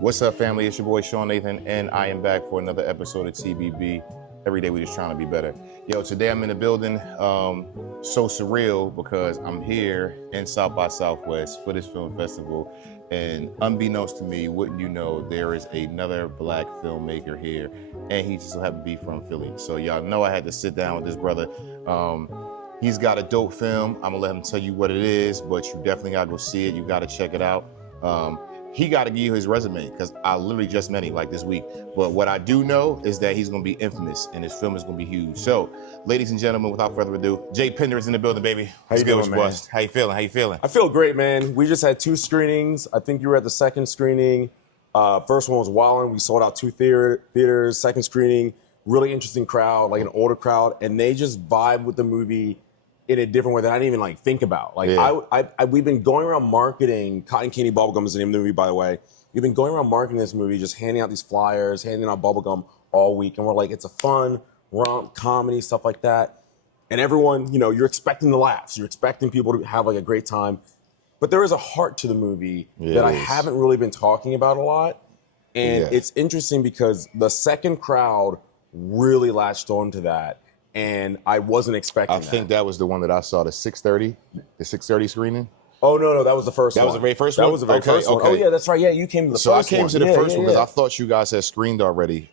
What's up, family? It's your boy Sean Nathan, and I am back for another episode of TBB. Every day we just trying to be better. Yo, today I'm in the building. So surreal because I'm here in South by Southwest for this film festival, and unbeknownst to me, wouldn't you know, there is another black filmmaker here, and he just happened to be from Philly. So y'all know I had to sit down with this brother. He's got a dope film. I'm gonna let him tell you what it is, but you definitely gotta go see it. You gotta check it out. He got to give you his resume because I literally just met him like this week. But what I do know is that he's going to be infamous and his film is going to be huge. So, ladies and gentlemen, without further ado, Pinder is in the building, baby. How you doing, man? How you feeling? How you feeling? I feel great, man. We just had 2 screenings. I think you were at the second screening. First one was Wildin'. We sold out 2 theaters. Second screening, really interesting crowd, like an older crowd, and they just vibe with the movie in a different way that I didn't even think about. We've been going around marketing. Cotton Candy Bubblegum is the name of the movie, by the way. We've been going around marketing this movie, just handing out these flyers, handing out bubblegum all week, and we're like, it's a fun romp comedy, stuff like that. And everyone, you're expecting the laughs, you're expecting people to have like a great time, but there is a heart to the movie that I haven't really been talking about a lot. And it's interesting because the second crowd really latched onto that. And I wasn't expecting that. I think that was the one that I saw, the 6:30 screening. Oh, no, that was the first one. That was the very first one? That was the very first one. Oh, yeah, that's right. Yeah, you came to the first one. So I came to the first one because I thought you guys had screened already.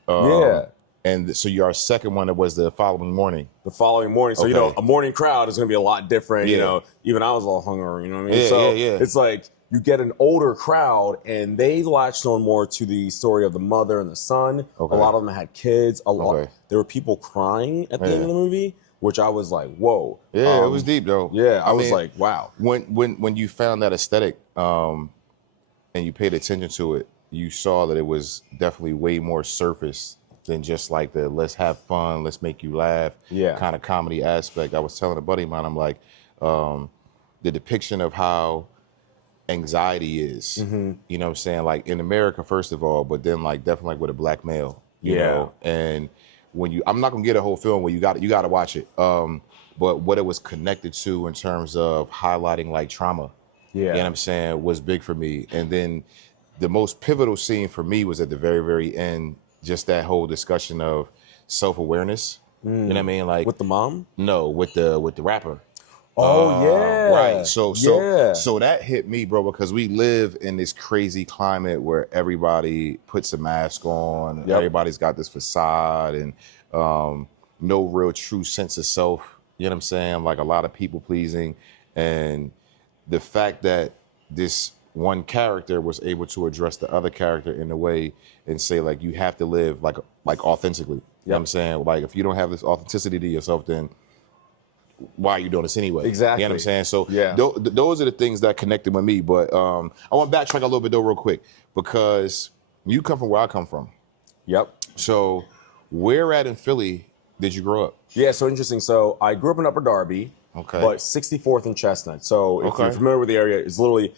And so your second one, it was the following morning. The following morning. So, a morning crowd is going to be a lot different. Even I was all hungry, you know what I mean? It's like you get an older crowd and they latched on more to the story of the mother and the son. A lot of them had kids. There were people crying at the end of the movie, which I was like, whoa. Yeah, it was deep though. Yeah, I was like, wow. When you found that aesthetic and you paid attention to it, you saw that it was definitely way more surface than just like the let's have fun, let's make you laugh kind of comedy aspect. I was telling a buddy of mine, I'm like, the depiction of how anxiety is, you know what I'm saying? Like in America, first of all, but then like definitely like with a black male, you know? And when I'm not gonna get a whole film where you got to watch it. But what it was connected to in terms of highlighting like trauma, you know what I'm saying, was big for me. And then the most pivotal scene for me was at the very, very end, just that whole discussion of self-awareness. You know what I mean? Like with the mom? No, with the rapper. Oh yeah. Right. So that hit me, bro, because we live in this crazy climate where everybody puts a mask on, everybody's got this facade and no real true sense of self. You know what I'm saying? Like a lot of people pleasing. And the fact that this one character was able to address the other character in a way and say like you have to live like authentically. You know what I'm saying? Like if you don't have this authenticity to yourself, then why are you doing this anyway? Exactly. You know what I'm saying? So those are the things that connected with me. But I want to backtrack a little bit though real quick because you come from where I come from. Yep. So where at in Philly did you grow up? Yeah, so interesting. So I grew up in Upper Darby, but 64th and Chestnut. So if you're familiar with the area, it's literally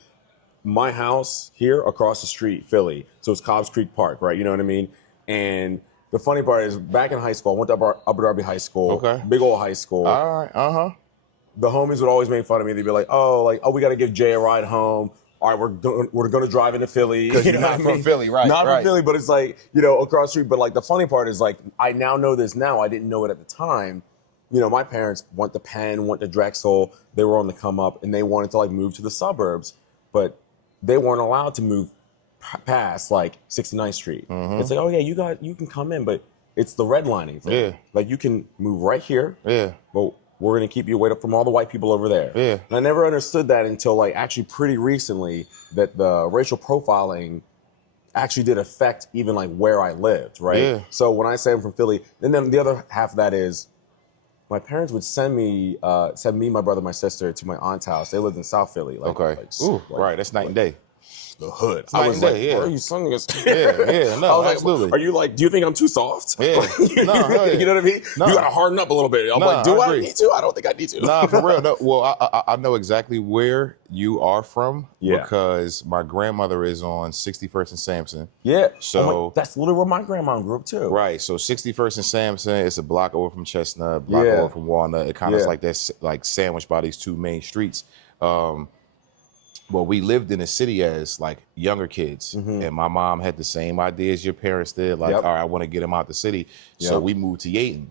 my house here across the street, Philly. So it's Cobbs Creek Park, right? You know what I mean? And the funny part is, back in high school, I went to Upper Darby High School, big old high school. All right, The homies would always make fun of me. They'd be like, oh, we got to give Jay a ride home. All right, we're going to drive into Philly. Because you're not from Philly, right? Not from Philly, but it's like, across the street. But like the funny part is like, I now know this now. I didn't know it at the time. My parents went to Penn, went to Drexel. They were on the come up, and they wanted to like move to the suburbs, but they weren't allowed to move past like 69th Street. It's like, oh yeah, you can come in, but it's the redlining thing. Like you can move right here. But we're gonna keep you away from all the white people over there. And I never understood that until like actually pretty recently that the racial profiling actually did affect even like where I lived, right? So when I say I'm from Philly, and then the other half of that is my parents would send me, my brother, my sister to my aunt's house. They lived in South Philly. Right, that's night and day. The hood. I was like, where are you singing this? No, absolutely. Are you like, do you think I'm too soft? No, you know what I mean? No. You got to harden up a little bit. I'm like, do I need to? I don't think I need to. Nah, for real. No, well, I know exactly where you are from because my grandmother is on 61st and Sampson. So that's literally where my grandma grew up too. Right. So 61st and Sampson, it's a block over from Chestnut, block over from Walnut. It kind of is like that's like sandwiched by these 2 main streets. well, we lived in the city as like younger kids, and my mom had the same ideas your parents did. Like, all right, I want to get them out the city, so we moved to Yaton.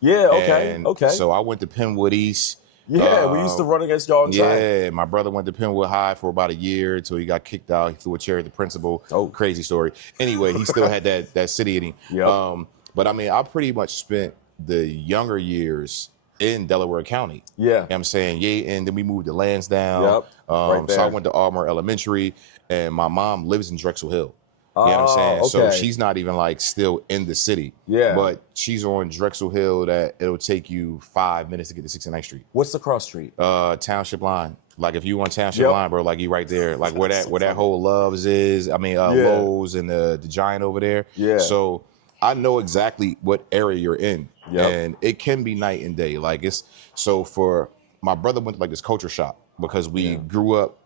Yeah, And so I went to Penwood East. Yeah, we used to run against y'all in track. Yeah, my brother went to Penwood High for about a year until he got kicked out. He threw a chair at the principal. Oh, crazy story. Anyway, he still had that city in him. Yep. But I mean, I pretty much spent the younger years in Delaware County. Yeah. You know what I'm saying? Yeah, and then we moved to Lansdowne. Yep. Right there. So I went to Armour Elementary, and my mom lives in Drexel Hill. You know what I'm saying? Okay. So she's not even like still in the city. Yeah. But she's on Drexel Hill that it'll take you 5 minutes to get to 69th Street. What's the cross street? Township line. Like if you on Township line, bro, like you right there. Like where that whole Love's is. I mean, Lowe's and the Giant over there. Yeah. So I know exactly what area you're in. Yep. And it can be night and day. Like it's so for my brother went to like this culture shop because we grew up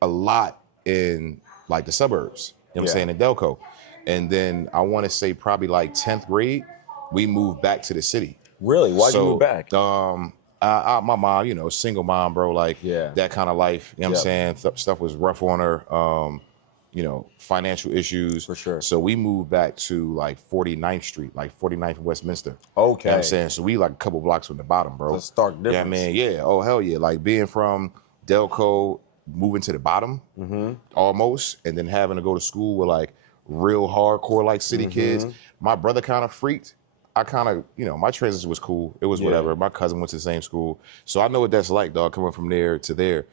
a lot in like the suburbs. You know what I'm saying, in Delco. And then I want to say probably like 10th grade, we moved back to the city. Really? Why'd you move back? My mom, you know, single mom, bro, like that kind of life. You know what I'm saying? Stuff was rough on her. You know, financial issues. For sure. So we moved back to like 49th Street, like 49th and Westminster. Okay. You know what I'm saying? So we like a couple blocks from the bottom, bro. It's a stark difference. Yeah, man. Yeah. Oh, hell yeah. Like being from Delco, moving to the bottom almost, and then having to go to school with like real hardcore like city kids. My brother kind of freaked. I kind of, you know, my transition was cool. It was whatever. My cousin went to the same school. So I know what that's like, dog, coming from there to there.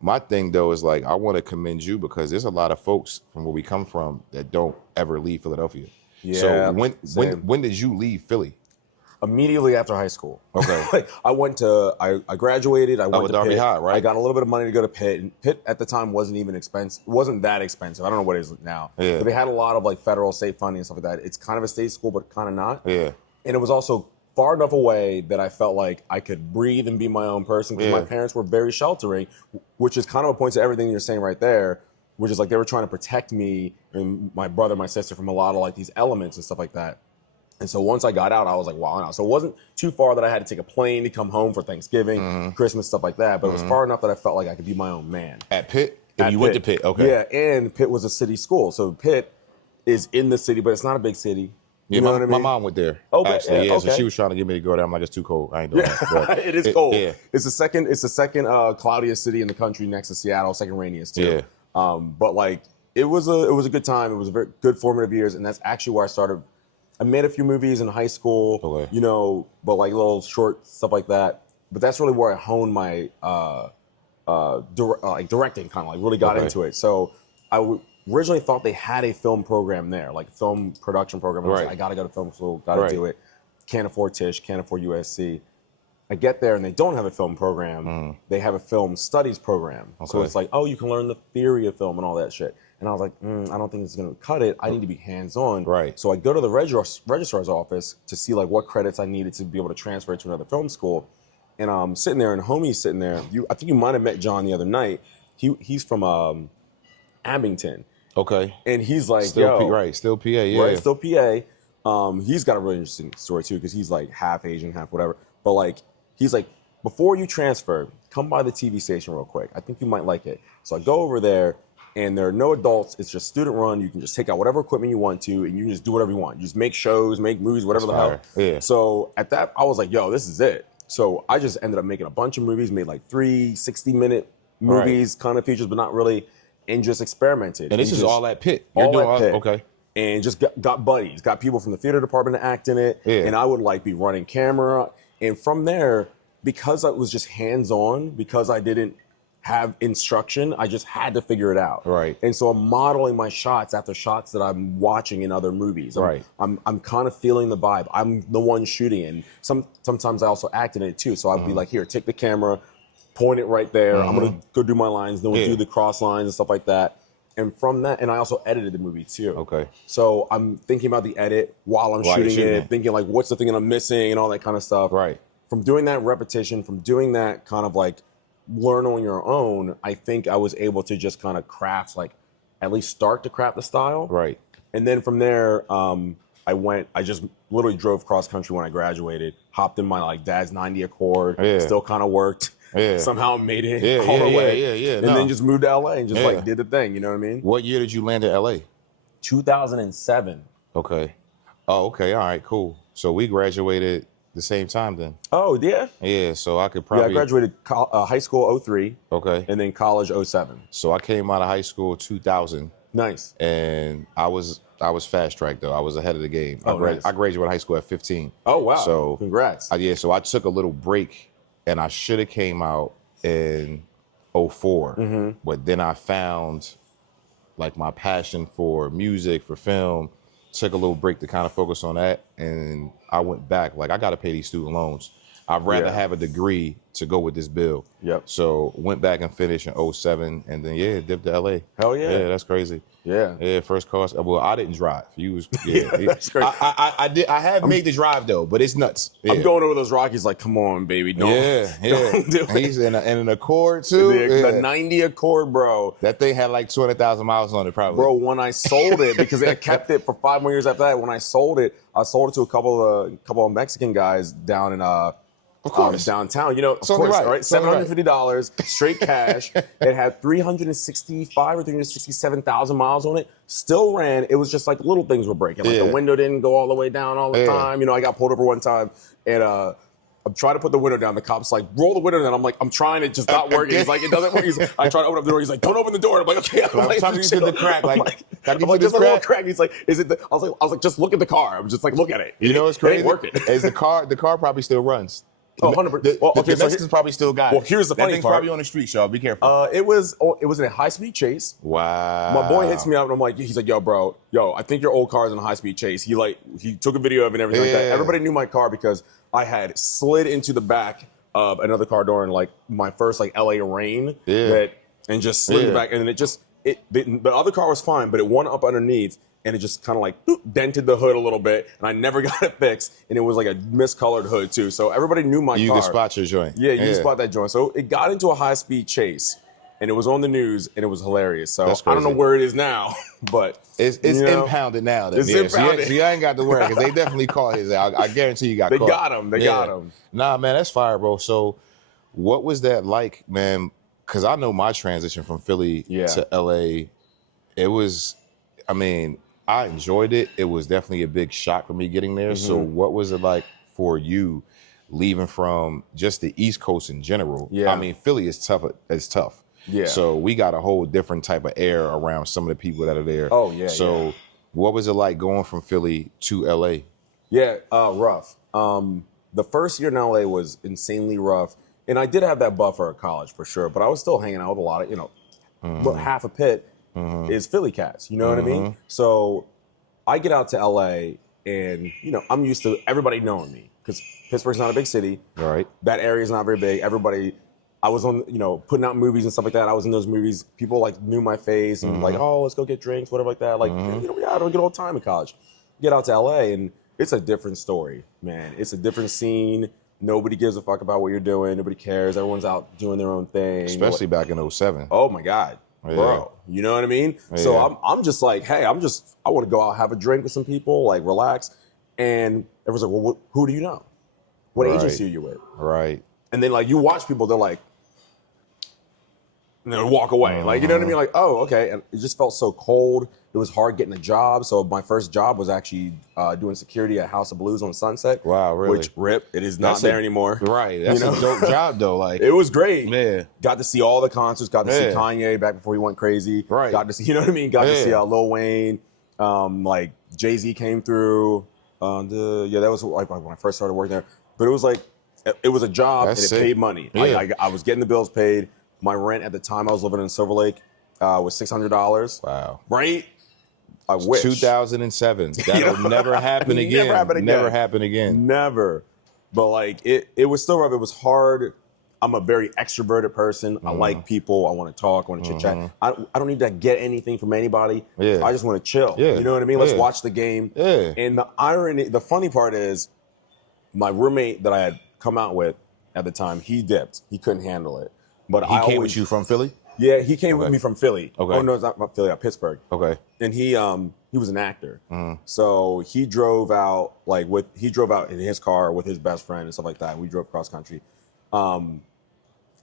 My thing though is like, I want to commend you because there's a lot of folks from where we come from that don't ever leave Philadelphia. Yeah. So when did you leave Philly? Immediately after high school. Okay. Like I graduated. I went to Darby Pitt. High, right? I got a little bit of money to go to Pitt. And Pitt at the time wasn't even expensive. Wasn't that expensive. I don't know what it is now. Yeah. But they had a lot of like federal state funding and stuff like that. It's kind of a state school, but kind of not. Yeah. And it was also far enough away that I felt like I could breathe and be my own person because my parents were very sheltering, which is kind of a point to everything you're saying right there, which is like they were trying to protect me and my brother, my sister from a lot of like these elements and stuff like that. And so once I got out, I was like, wow. So it wasn't too far that I had to take a plane to come home for Thanksgiving, Christmas, stuff like that. But it was far enough that I felt like I could be my own man. At Pitt? And you went to Pitt, okay. Yeah, and Pitt was a city school. So Pitt is in the city, but it's not a big city. Yeah, You know what I mean? my mom went there. Okay, Actually, yeah, So okay. she was trying to get me to go there. I'm like, it's too cold. I ain't doing that. But It is cold. Yeah. It's the second cloudiest city in the country next to Seattle, second rainiest too. Yeah. But like it was a good time. It was a very good formative years, and that's actually where I started. I made a few movies in high school, you know, but like little short stuff like that. But that's really where I honed my directing, kind of like really got into it. So I originally thought they had a film program there, like a film production program. I was like, I got to go to film school, got to do it. Can't afford Tisch, can't afford USC. I get there and they don't have a film program. They have a film studies program. So it's like, oh, you can learn the theory of film and all that shit. And I was like, I don't think it's going to cut it. I need to be hands-on. Right. So I go to the registrar's office to see like what credits I needed to be able to transfer to another film school. And I'm sitting there and homie's sitting there. I think you might have met John the other night. He's from Abington. Okay. And he's like, still yo. still PA, yeah. Right, still PA. He's got a really interesting story too because he's like half Asian, half whatever. But like, he's like, before you transfer, come by the TV station real quick. I think you might like it. So I go over there. And there are no adults. It's just student run. You can just take out whatever equipment you want to, and you can just do whatever you want. You just make shows, make movies, whatever the hell. Yeah. So at that, I was like, yo, this is it. So I just ended up making a bunch of movies, made like 3 60-minute movies, kind of features, but not really, and just experimented. And this is all at Pitt. You're doing all Pitt. Okay. And just got buddies, got people from the theater department to act in it. Yeah. And I would like be running camera. And from there, because I was just hands-on, because I didn't have instruction, I just had to figure it out. Right. And so I'm modeling my shots after shots that I'm watching in other movies. I'm kind of feeling the vibe. I'm the one shooting, and sometimes I also act in it too. So I'd be like, here, take the camera, point it right there. I'm gonna go do my lines, then we'll do the cross lines and stuff like that. And from that, and I also edited the movie too. Okay. So I'm thinking about the edit while I'm shooting it, thinking like, what's the thing that I'm missing and all that kind of stuff. Right. From doing that repetition, from doing that kind of like learn on your own, I think I was able to just kind of craft, like at least start to craft the style. Right. And then from there, I just literally drove cross country when I graduated, hopped in my like dad's 90 Accord, still kind of worked. somehow made it Yeah, all the yeah, way. yeah, yeah. And then just moved to LA and just like did the thing, you know what I mean? What year did you land in LA? 2007. Okay. Oh, okay. All right, cool. So we graduated the same time then. Oh, yeah? Yeah, so I could probably... Yeah, I graduated high school 03. Okay. And then college 07. So I came out of high school 2000. Nice. And I was fast track though. I was ahead of the game. Nice. I graduated high school at 15. Oh, wow. So congrats. So I took a little break and I should have came out in 04. But then I found like my passion for music, for film, took a little break to kind of focus on that. And I went back, like I got to pay these student loans. I'd rather have a degree to go with this bill. Yep. So went back and finished in 07 and then dipped to LA. Hell yeah. Yeah, that's crazy. Yeah. Yeah, first car. Well, I didn't drive. You was That's crazy. I did. I have made the drive though, but it's nuts. Yeah. I'm going over those Rockies like, come on, baby, don't. Don't do it. He's in an Accord too. The 90 Accord, bro. That thing had like 200,000 miles on it, probably. Bro, when I sold it, because I kept it for 5 more years after that. When I sold it to a couple of Mexican guys down in of course. Downtown. You know, of course, right? $750 straight cash. It had 365 or 367,000 miles on it. Still ran. It was just like little things were breaking. Like the window didn't go all the way down all the time. You know, I got pulled over one time and I'm trying to put the window down. The cop's like, roll the window down. I'm like, I'm trying to just not working. He's like, it doesn't work. I try to open up the door. He's like, don't open the door. I'm like, okay. I'm like, talking to the crack. I'm like, just a little crack. He's like, is it? I was like, just look at the car. I'm just like, look at it. You know what's crazy? It ain't working. Is the car probably still runs. Oh, 100%. Well, okay, the Mexicans probably still got it. Well, here's the funny that thing's part. Probably on the street, y'all. Be careful. It was in a high-speed chase. Wow. My boy hits me up, and I'm like, he's like, yo, bro, I think your old car's in a high-speed chase. He took a video of it and everything like that. Everybody knew my car because I had slid into the back of another car during like my first like LA rain. And just slid in the back, and then the other car was fine, but it went up underneath. And it just kind of like dented the hood a little bit, and I never got it fixed. And it was like a miscolored hood too, so everybody knew my car. You could spot your joint. Yeah, you could spot that joint. So it got into a high-speed chase, and it was on the news, and it was hilarious. So I don't know where it is now, but it's impounded now. Then. It's impounded. So you ain't got to worry because they definitely caught his. I guarantee you got caught. They got him. Nah, man, that's fire, bro. So what was that like, man? Because I know my transition from Philly to LA. It was, I mean, I enjoyed it. It was definitely a big shock for me getting there. So what was it like for you leaving from just the East Coast in general? Yeah. I mean, Philly is tough. It's tough. Yeah. So we got a whole different type of air around some of the people that are there. Oh, yeah. So what was it like going from Philly to LA? Yeah, rough. The first year in LA was insanely rough. And I did have that buffer at college for sure, but I was still hanging out with a lot of, but half a pit is Philly cats, you know what I mean? So I get out to LA and, I'm used to everybody knowing me because Pittsburgh's not a big city. Right. That area is not very big. Everybody, I was on, putting out movies and stuff like that. I was in those movies. People like knew my face and like, oh, let's go get drinks, whatever like that. Like, I don't get all the time in college. Get out to LA and it's a different story, man. It's a different scene. Nobody gives a fuck about what you're doing. Nobody cares. Everyone's out doing their own thing. Especially back in 07. Oh my God. Yeah. Bro, you know what I mean? Yeah. So I'm just like, hey, I want to go out, have a drink with some people, like relax. And everyone's like, well, who do you know? What agency are you with? Right. And then like you watch people, they're like, and they'll walk away. Like, you know what I mean? Like, oh, okay. And it just felt so cold. It was hard getting a job. So my first job was actually doing security at House of Blues on Sunset. Wow, really? Which, rip, it is not there anymore. Right. That's a dope job, though. Like, it was great. Yeah. Got to see all the concerts. Got to see Kanye back before he went crazy. Right. Got to see, you know what I mean? Got to see Lil Wayne. Like, Jay-Z came through. That was like when I first started working there. But it was like, it was a job and it paid money. Yeah. I was getting the bills paid. My rent at the time I was living in Silver Lake was $600. Wow. Right? I wish. 2007. That'll never happen again. Never happen again. Never. But like it was still rough. It was hard. I'm a very extroverted person. I like people. I want to talk. I want to chit chat. I don't need to get anything from anybody. Yeah. I just want to chill. Yeah. You know what I mean? Let's watch the game. Yeah. And the funny part is my roommate that I had come out with at the time, he dipped. He couldn't handle it. But he came with you from Philly? Yeah, he came with me from Philly. Okay. Oh no, it's not from Philly, Pittsburgh. Okay. And he was an actor. So he drove out in his car with his best friend and stuff like that. And we drove cross country. And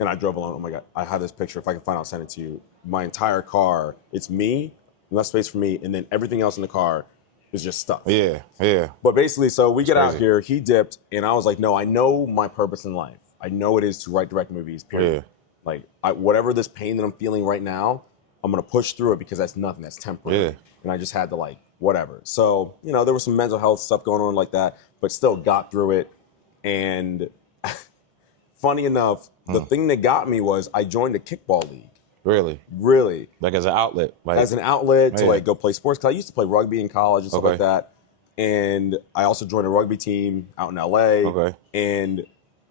and I drove alone. Oh my God, I have this picture. If I can find out, I'll send it to you. My entire car, it's me, enough space for me, and then everything else in the car is just stuff. Yeah, yeah. But basically, so we get out crazy. here, he dipped, and I was like, no, I know my purpose in life. I know it is to write direct movies, period. Yeah. Like, whatever this pain that I'm feeling right now, I'm going to push through it because that's nothing, that's temporary. Yeah. And I just had to, like, whatever. So, you know, there was some mental health stuff going on like that, but still got through it. And funny enough, the thing that got me was I joined a kickball league. Really. Like as an outlet. Like, as an outlet to yeah. like go play sports. Cause I used to play rugby in college and stuff like that. And I also joined a rugby team out in LA. Okay. And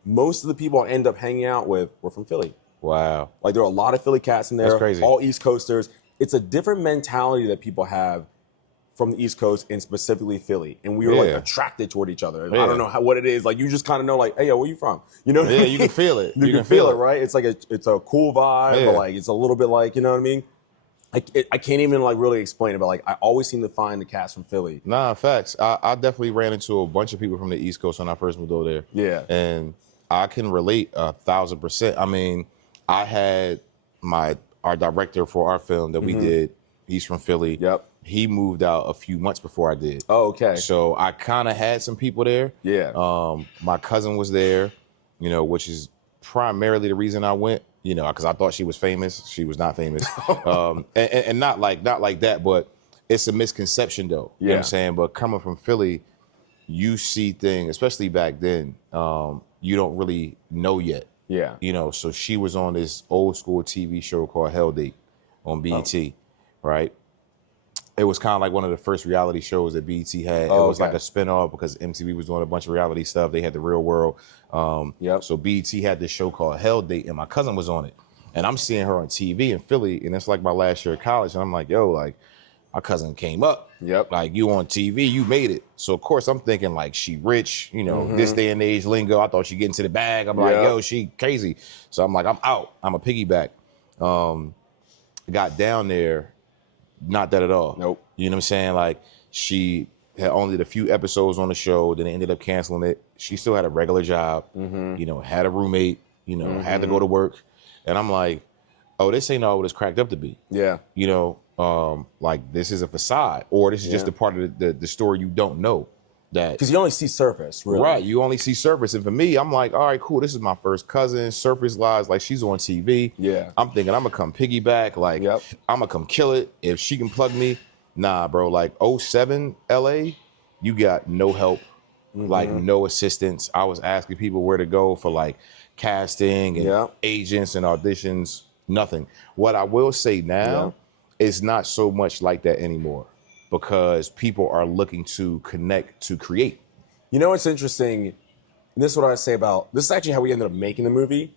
most of the people I end up hanging out with were from Philly. Wow. Like there are a lot of Philly cats in there. That's crazy. All East Coasters. It's a different mentality that people have from the East Coast and specifically Philly. And we were like attracted toward each other. Yeah. I don't know what it is. Like you just kind of know like, hey, yo, where you from? You know what I mean? You can feel it. You can feel it, right? It's like it's a cool vibe, but like it's a little bit like, you know what I mean? I can't even like really explain it, but like I always seem to find the cast from Philly. Nah, facts. I definitely ran into a bunch of people from the East Coast when I first moved over there. Yeah. And I can relate 1,000%. I mean, I had our director for our film that we did, he's from Philly. Yep. He moved out a few months before I did. Oh, okay. So I kind of had some people there. Yeah. My cousin was there, you know, which is primarily the reason I went, you know, because I thought she was famous. She was not famous. And not like that, but it's a misconception though. You know what I'm saying? But coming from Philly, you see things, especially back then, you don't really know yet. Yeah. You know, so she was on this old school TV show called Hell Date on BET, right? It was kind of like one of the first reality shows that BET had. It was like a spinoff because MTV was doing a bunch of reality stuff. They had the Real World. So BET had this show called Hell Date, and my cousin was on it. And I'm seeing her on TV in Philly, and it's like my last year of college. And I'm like, yo, like, my cousin came up. Yep. Like, you on TV, you made it. So, of course, I'm thinking, like, she rich, you know, this day and age lingo. I thought she get into the bag. I'm like, yo, she crazy. So I'm like, I'm out. I'm a piggyback. Got down there, not that at all. Nope. You know what I'm saying? Like, she had only did a few episodes on the show, then they ended up canceling it. She still had a regular job, you know, had a roommate, you know, had to go to work. And I'm like, oh, this ain't all what it's cracked up to be. Yeah. You know, like this is a facade, or this is just a part of the story you don't know. That because you only see surface, really. Right, you only see surface. And for me, I'm like, all right, cool, this is my first cousin, surface lies, like she's on TV. Yeah. I'm thinking I'm gonna come piggyback, like I'm gonna come kill it. If she can plug me, nah, bro, like 07 LA, you got no help, like no assistance. I was asking people where to go for like casting and agents and auditions, nothing. What I will say now, it's not so much like that anymore because people are looking to connect to create. You know what's interesting? And this is what I say about this is actually how we ended up making the movie.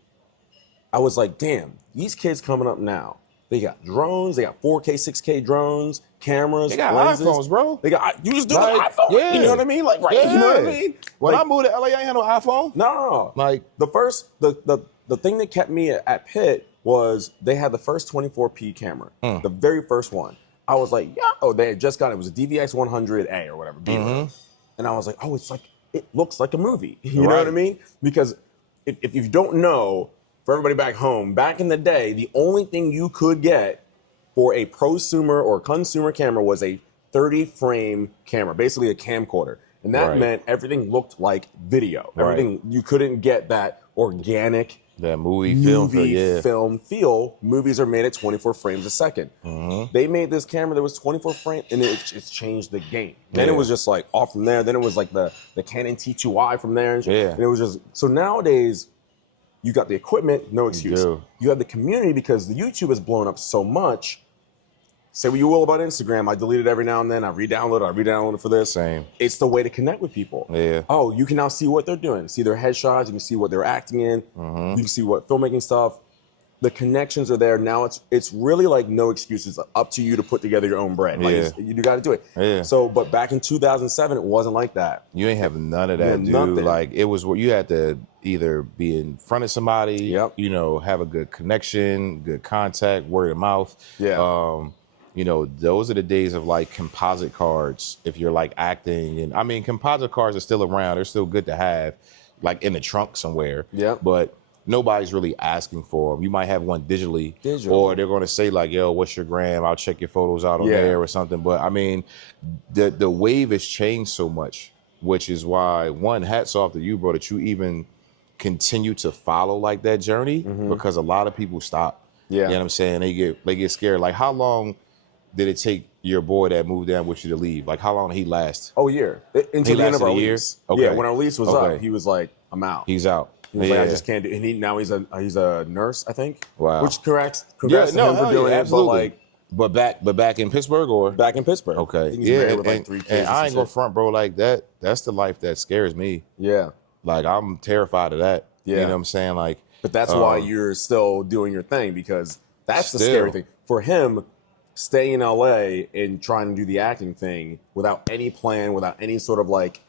I was like, damn, these kids coming up now. They got drones, they got 4K, 6K drones, cameras, They got lenses. iPhones, bro. They got you just do Like, an iPhone. yeah. You know what I mean? Like you know what I mean? When Like, I moved to LA, I ain't had no iPhone. no. Like The thing that kept me at Pitt was they had the first 24p camera, the very first one. I was like, they had just got it. It was a DVX 100A or whatever, and I was like, oh, it looks like a movie. You know what I mean? Because if you don't know, for everybody back home, back in the day, the only thing you could get for a prosumer or consumer camera was a 30-frame camera, basically a camcorder. And that meant everything looked like video. Everything, you couldn't get that organic that movie film feel. Movies are made at 24 frames a second. They made this camera that was 24 frames, and it changed the game. Then it was just like off from there. Then it was like the Canon T2i from there. And it was just, so nowadays, you got the equipment, no excuse. You have the community because the YouTube has blown up so much. Say what you will about Instagram. I delete it every now and then. I re-download it for this. Same. It's the way to connect with people. Oh, you can now see what they're doing. See their headshots. You can see what they're acting in. You can see what filmmaking stuff. The connections are there. Now it's really like no excuses. Up to you to put together your own bread. Like you got to do it. So, but back in 2007, it wasn't like that. You ain't have none of that, dude. Nothing. Like it was what you had to either be in front of somebody, you know, have a good connection, good contact, word of mouth. You know, those are the days of like composite cards. If you're like acting, and I mean, composite cards are still around. They're still good to have, like in the trunk somewhere. But nobody's really asking for them. You might have one digitally, or they're going to say like, yo, what's your gram? I'll check your photos out on there or something. But I mean, the wave has changed so much, which is why, one, hats off to you, bro, that you even continue to follow like that journey, because a lot of people stop. You know what I'm saying? They get scared. Like, how long did it take your boy that moved down with you to leave? Like, how long did he last? Oh, a year. Until the end of our lease. Okay. Yeah, when our lease was up, he was like, I'm out. He's out. He was like, I just can't do it. And now he's a nurse, I think. Wow. Which congrats to him for doing it. But back in Pittsburgh, or? Back in Pittsburgh. Okay. Yeah, with like 3 kids and I ain't gonna front, bro, like that. That's the life that scares me. Yeah. Like, I'm terrified of that. Yeah. You know what I'm saying? Like, but that's why you're still doing your thing, because that's the scary thing. For him, staying in LA and trying to do the acting thing without any plan, without any sort of like,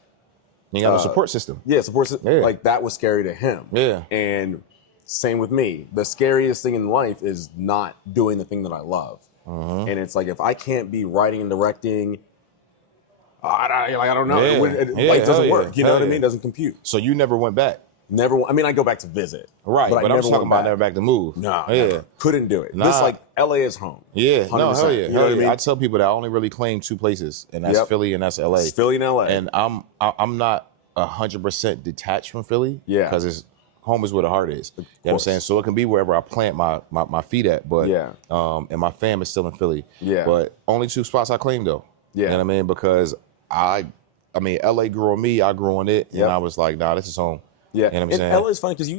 you got a support system. Yeah, support system. Yeah. Like, that was scary to him. Yeah. And same with me. The scariest thing in life is not doing the thing that I love. And it's like, if I can't be writing and directing, I don't know. Life doesn't work. You know what I mean? It doesn't compute. So you never went back? Never. I mean, I go back to visit. Right, but I'm talking about never back to move. No, couldn't do it. This, like, LA is home. Yeah, no, hell yeah. You know what I mean? I tell people that I only really claim 2 places, and that's Philly and that's LA. It's Philly and LA. And I'm not 100% detached from Philly. Yeah, because home is where the heart is. You know what I'm saying? So it can be wherever I plant my feet at. But and my fam is still in Philly. Yeah, but only 2 spots I claim though. Yeah, you know what I mean? Because I mean, LA grew on me. I grew on it, and I was like, nah, this is home. Yeah, you know what I'm saying? LA is funny because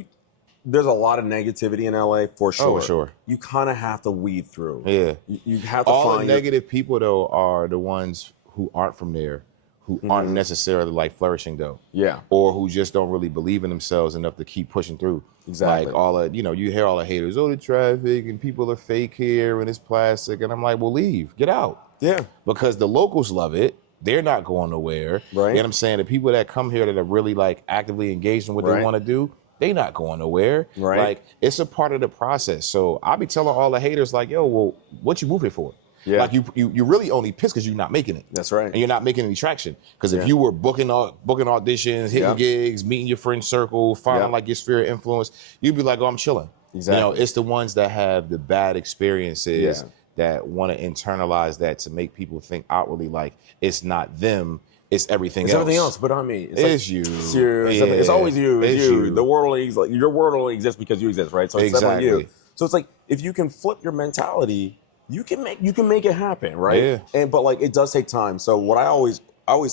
there's a lot of negativity in LA for sure. Oh, for sure. You kind of have to weed through. Yeah, you have to all find the negative people though are the ones who aren't from there, who aren't necessarily like flourishing though. Yeah, or who just don't really believe in themselves enough to keep pushing through. Exactly. Like you hear all the haters, oh, the traffic and people are fake here and it's plastic, and I'm like, well, leave, get out. Yeah, because the locals love it. They're not going nowhere. Right. You know what I'm saying? The people that come here that are really like actively engaged in what they want to do, they not going nowhere. Right. Like, it's a part of the process. So I be telling all the haters like, yo, well, what you moving for? Yeah. Like, you really only pissed because you're not making it. That's right. And you're not making any traction. Because if you were booking auditions, hitting gigs, meeting your friend circle, finding like your sphere of influence, you'd be like, oh, I'm chilling. Exactly. You know, it's the ones that have the bad experiences that want to internalize that to make people think outwardly like it's not them, it's everything else. It's everything else, but I mean, it's you. It's always you. It's you. The world only exists, your world only exists because you exist, right? So it's definitely you. So it's like, if you can flip your mentality, you can make it happen, right? Yeah. But like, it does take time. So what I always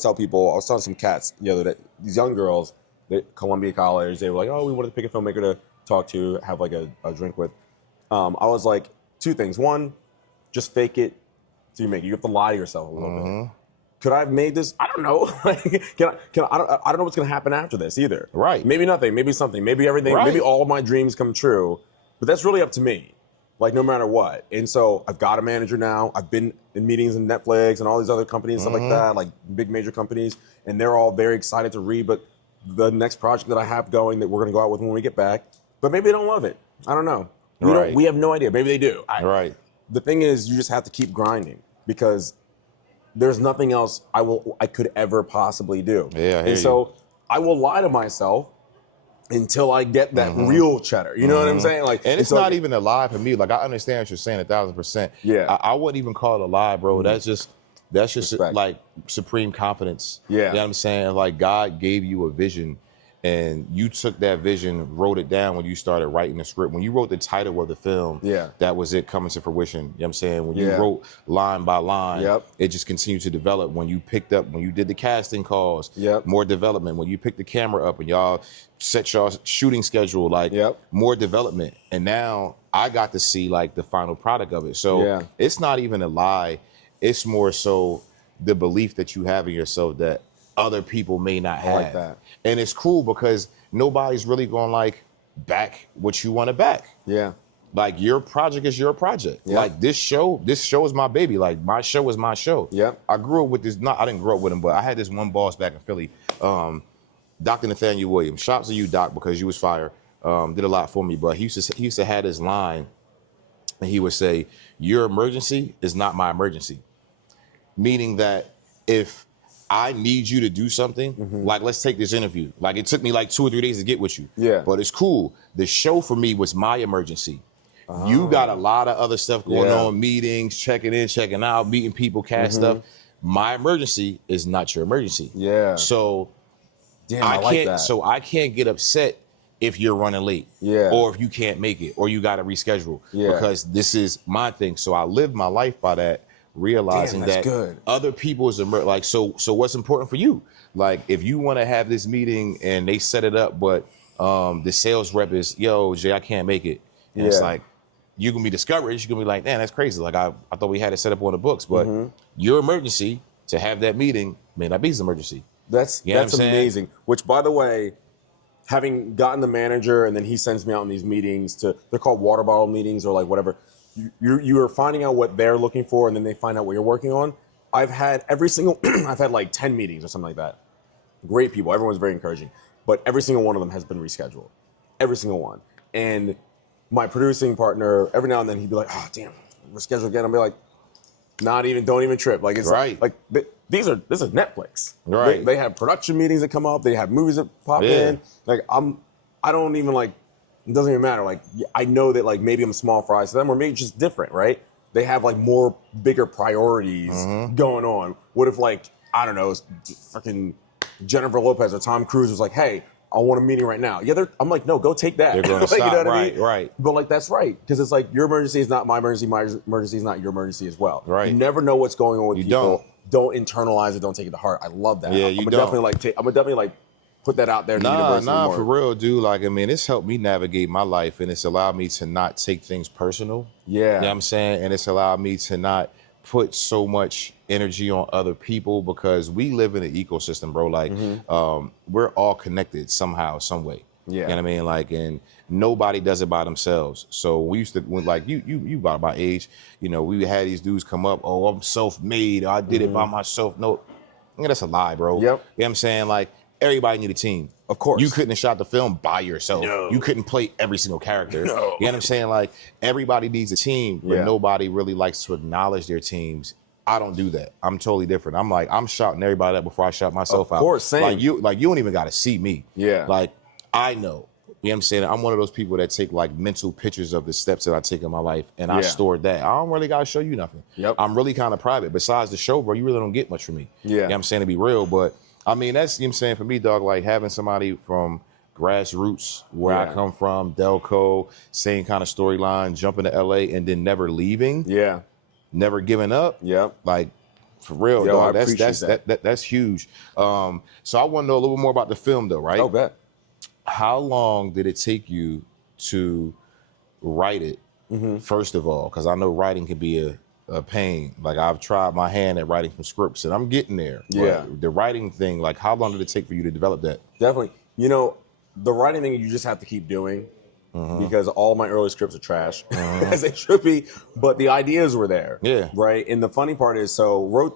tell people, I was telling some cats the other day, these young girls at Columbia College, they were like, oh, we wanted to pick a filmmaker to talk to, have like a drink with. I was like, 2 things. One, just fake it till you make it. You have to lie to yourself a little bit. Could I have made this? I don't know. I don't know what's going to happen after this either. Right. Maybe nothing. Maybe something. Maybe everything. Right. Maybe all of my dreams come true. But that's really up to me. Like, no matter what. And so I've got a manager now. I've been in meetings in Netflix and all these other companies and stuff like that, like big major companies. And they're all very excited to read. But the next project that I have going that we're going to go out with when we get back. But maybe they don't love it. I don't know. We have no idea. Maybe they do. Right. The thing is, you just have to keep grinding, because there's nothing else I could ever possibly do. Yeah, and so I will lie to myself until I get that real cheddar. You know what I'm saying? Like, and it's not even a lie for me. Like, I understand what you're saying 1,000%. Yeah, I wouldn't even call it a lie, bro. That's just like supreme confidence. Yeah, you know what I'm saying? Like, God gave you a vision, and you took that vision, wrote it down when you started writing the script. When you wrote the title of the film, that was it coming to fruition. You know what I'm saying? When you wrote line by line, it just continued to develop. When you did the casting calls, more development. When you picked the camera up and y'all set your shooting schedule, like more development. And now I got to see like the final product of it. So it's not even a lie. It's more so the belief that you have in yourself that other people may not have. Like that. And it's cool because nobody's really going like back what you want to back. Yeah. Like, your project is your project. Yeah. Like, this show is my baby. Like, my show is my show. Yeah. I grew up with this, I didn't grow up with him, but I had this one boss back in Philly, Dr. Nathaniel Williams. Shouts to you, Doc, because you was fire. Did a lot for me, but he used to have this line, and he would say, your emergency is not my emergency. Meaning that if I need you to do something. Like, let's take this interview. Like, it took me like 2 or 3 days to get with you. Yeah. But it's cool. The show for me was my emergency. You got a lot of other stuff going on, meetings, checking in, checking out, meeting people, cast stuff. My emergency is not your emergency. Yeah. So Damn, I like that. So I can't get upset if you're running late. Yeah. Or if you can't make it, or you got to reschedule. Yeah. Because this is my thing. So I live my life by that, realizing that other people's like, so what's important for you? Like, if you want to have this meeting and they set it up, but the sales rep is, yo, Jay, I can't make it. And it's like, you're going to be discouraged. You're going to be like, man, that's crazy. Like, I thought we had it set up on the books, but your emergency to have that meeting may not be his emergency. That's amazing. Which, by the way, having gotten the manager and then he sends me out in these meetings they're called water bottle meetings or like whatever. You are finding out what they're looking for and then they find out what you're working on. I've had I've had like 10 meetings or something like that. Great people. Everyone's very encouraging. But every single one of them has been rescheduled. Every single one. And my producing partner, every now and then he'd be like, oh, damn, we're scheduled again. I'll be like, don't even trip. Like, it's like this is Netflix. Right. They have production meetings that come up. They have movies that pop in. Like, I don't even like, it doesn't even matter. Like, I know that like maybe I'm small fries to them or maybe just different, right? They have like more bigger priorities going on. What if like, I don't know, fucking Jennifer Lopez or Tom Cruise was like, hey, I want a meeting right now. Yeah, I'm like, no, go take that. They're going to like, stop. You know what I mean? Right. But like, that's right. Because it's like, your emergency is not my emergency. My emergency is not your emergency as well. Right. You never know what's going on with people. Don't internalize it. Don't take it to heart. I love that. Yeah, I'm gonna definitely put that out there. Nah, for real, dude. Like, I mean, it's helped me navigate my life and it's allowed me to not take things personal. Yeah. You know what I'm saying? And it's allowed me to not put so much energy on other people because we live in an ecosystem, bro. Like, we're all connected somehow, some way. Yeah. You know what I mean? Like, and nobody does it by themselves. So we used to, when like you about my age, you know, we had these dudes come up, oh, I'm self-made. I did it by myself. No, that's a lie, bro. Yep. You know what I'm saying? Like, everybody need a team. Of course. You couldn't have shot the film by yourself. No. You couldn't play every single character. No. You know what I'm saying? Like, everybody needs a team, but nobody really likes to acknowledge their teams. I don't do that. I'm totally different. I'm like, I'm shouting everybody up before I shout myself out. Of course, same. Like you don't even got to see me. Yeah. Like, I know. You know what I'm saying? I'm one of those people that take like mental pictures of the steps that I take in my life and I stored that. I don't really got to show you nothing. Yep. I'm really kind of private. Besides the show, bro, you really don't get much from me. Yeah. You know what I'm saying? To be real, but I mean, that's, you know what I'm saying, for me, dog, like having somebody from grassroots where I come from, Delco, same kind of storyline, jumping to LA and then never leaving. Yeah. Never giving up. Yeah. Like, for real, Yo, dog. That's huge. So I want to know a little bit more about the film though, right? Oh, bet. How long did it take you to write it, first of all? Because I know writing can be a pain. Like, I've tried my hand at writing some scripts and I'm getting there. Yeah. But the writing thing, like, how long did it take for you to develop that? Definitely. You know, the writing thing you just have to keep doing because all my early scripts are trash, as they should be. But the ideas were there. Yeah. Right? And the funny part is, the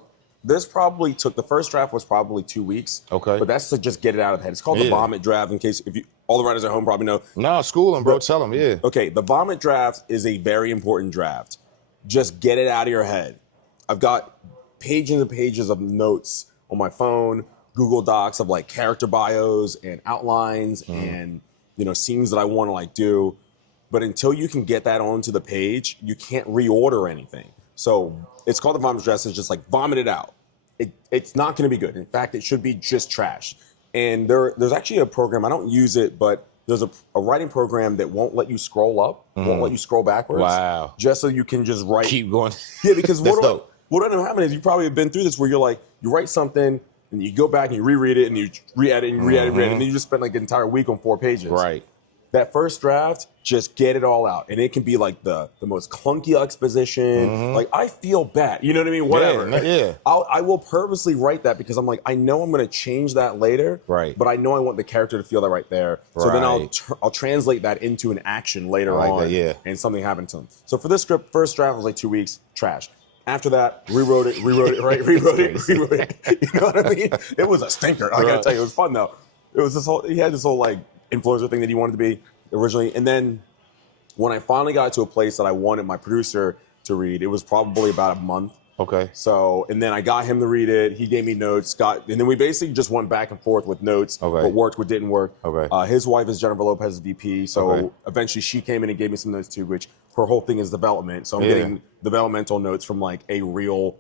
first draft was probably 2 weeks. Okay. But that's to just get it out of the head. It's called the vomit draft, in case all the writers at home probably know. No, school them, bro. Tell them, yeah. Okay, the vomit draft is a very important draft. Just get it out of your head. I've got pages and pages of notes on my phone, Google Docs of like character bios and outlines and, you know, scenes that I want to like do. But until you can get that onto the page, you can't reorder anything. So it's called the vomit draft. It's just like vomit it out. It's not going to be good. In fact, it should be just trash. And there's actually a program, I don't use it, but there's a writing program that won't let you scroll up, won't let you scroll backwards. Wow. Just so you can just write. Keep going. Yeah, because what ended up happening is you probably have been through this where you're like, you write something and you go back and you reread it and you re-edit and you re-edit and then you just spend like an entire week on 4 pages. Right. That first draft, just get it all out. And it can be like the most clunky exposition. Like, I feel bad. You know what I mean? Whatever. Yeah. I will purposely write that because I'm like, I know I'm going to change that later. Right. But I know I want the character to feel that right there. So then I'll translate that into an action later on. And something happened to them. So for this script, first draft was like 2 weeks, trash. After that, rewrote it, rewrote it. You know what I mean? It was a stinker. I gotta tell you, it was fun though. It was he had this whole like influencer thing that he wanted to be originally. And then when I finally got to a place that I wanted my producer to read, it was probably about a month. Okay. So, and then I got him to read it. He gave me notes. And then we basically just went back and forth with notes. Okay. What worked, what didn't work. Okay. His wife is Jennifer Lopez's VP. So Okay. eventually she came in and gave me some notes too, which her whole thing is development. So I'm getting developmental notes from like a real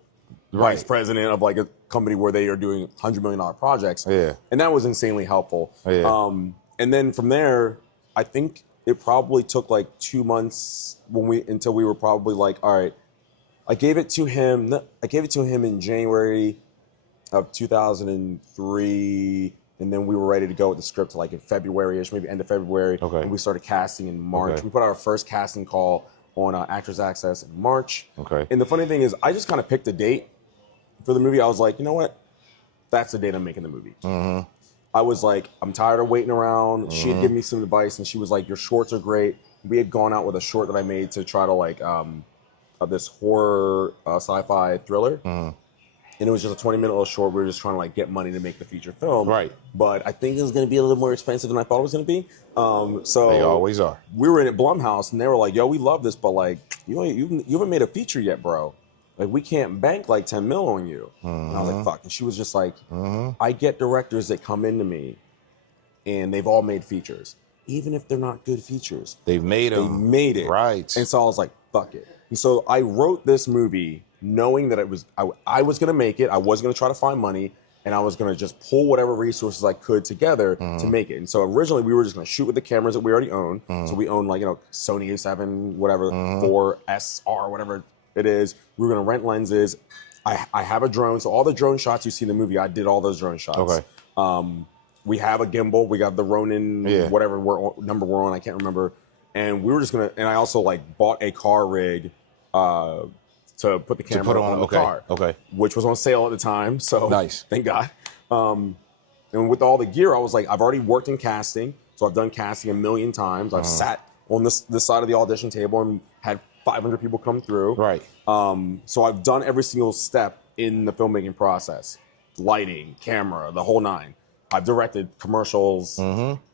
vice president of like a company where they are doing $100 million projects. Yeah. And that was insanely helpful. Yeah. And then from there, I think it probably took like 2 months until we were probably like, all right, I gave it to him in January of 2003, and then we were ready to go with the script like in February-ish, maybe end of February. Okay. And we started casting in March. Okay. We put out our first casting call on Actors Access in March. Okay. And the funny thing is, I just kind of picked a date for the movie. I was like, you know what? That's the date I'm making the movie. Mm-hmm. I was like, I'm tired of waiting around. She had given me some advice, and she was like, your shorts are great. We had gone out with a short that I made to try to like this horror sci-fi thriller. And it was just a 20-minute little short. We were just trying to like get money to make the feature film. Right. But I think it was going to be a little more expensive than I thought it was going to be. So They always are. We were in at Blumhouse, and they were like, yo, we love this, but like, you haven't made a feature yet, bro. Like, we can't bank like 10 mil on you. And I was like, fuck. And she was just like, I get directors that come into me, and they've all made features. Even if they're not good features. They've made them. They made it. Right. And so I was like, fuck it. And so I wrote this movie knowing that I was going to make it. I was going to try to find money, and I was going to just pull whatever resources I could together to make it. And so originally we were just going to shoot with the cameras that we already own. So we own like, Sony A7, whatever, 4SR, whatever it is. We were going to rent lenses. I have a drone. So all the drone shots you see in the movie, I did all those drone shots. Okay. We have a gimbal. We got the Ronin, whatever number we're on. I can't remember. And we were just going to, and I also like bought a car rig to put the camera on the car, which was on sale at the time. So nice. Thank God. And with all the gear, I was like, I've already worked in casting. So I've done casting a million times. I've sat on this side of the audition table and had 500 people come through. Right. So I've done every single step in the filmmaking process. Lighting, camera, the whole nine. I've directed commercials,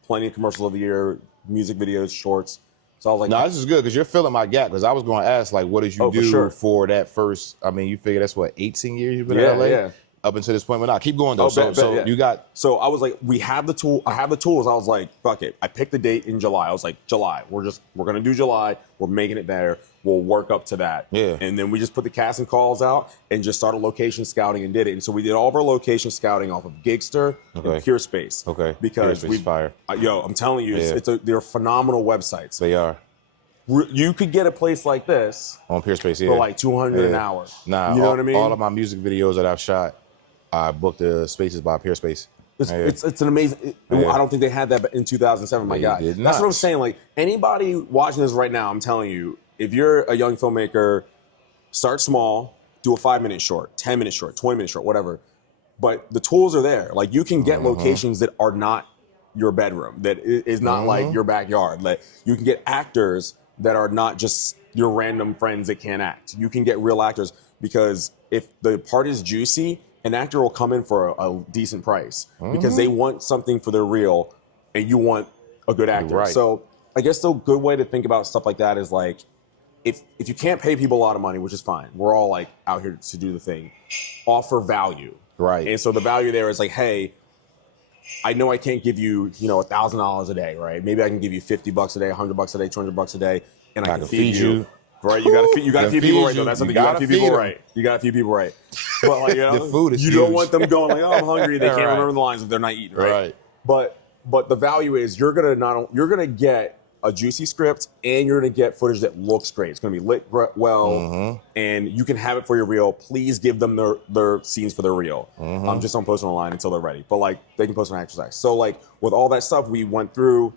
plenty of commercials of the year, music videos, shorts. So I was like, no, this is good because you're filling my gap. Because I was going to ask, like, what did you do for that first? I mean, you figure that's what 18 years you've been in LA. Yeah. Up until this point, but now keep going though. You got. So I was like, we have the tool. I have the tools. I was like, fuck it. I picked the date in July. I was like, July. We're gonna do July. We're making it there. We'll work up to that. Yeah. And then we just put the casting calls out and just started location scouting and did it. And so we did all of our location scouting off of Gigster and Pure Space. Okay. Because Pure Space fire. I'm telling you, they're phenomenal websites. They are. You could get a place like this on Pure Space, for like $200 an hour. Nah, you know what I mean? All of my music videos that I've shot, I booked the spaces by Pure Space. It's an amazing. I don't think they had that in 2007. My God, that's what I'm saying. Like anybody watching this right now, I'm telling you, if you're a young filmmaker, start small, do a 5-minute short, 10-minute short, 20-minute short, whatever. But the tools are there. Like you can get locations that are not your bedroom, that is not like your backyard. Like you can get actors that are not just your random friends that can't act. You can get real actors because if the part is juicy, an actor will come in for a decent price because they want something for their reel and you want a good actor. Right. So I guess the good way to think about stuff like that is like, if you can't pay people a lot of money, which is fine, we're all like out here to do the thing, offer value. Right. And so the value there is like, hey, I know I can't give you, $1,000 a day, right? Maybe I can give you $50 a day, $100 a day, $200 a day, and I can feed you. Right, you gotta feed people right though. That's something you gotta feed people right. You gotta feed people right. But like the food is huge. don't want them going like, oh, I'm hungry. They can't remember the lines if they're not eating, right? But the value is you're gonna get a juicy script and you're gonna get footage that looks great. It's gonna be lit well, and you can have it for your reel. Please give them their scenes for their reel. Just don't post it online until they're ready. But like they can post on Actors Access. So like with all that stuff, we went through.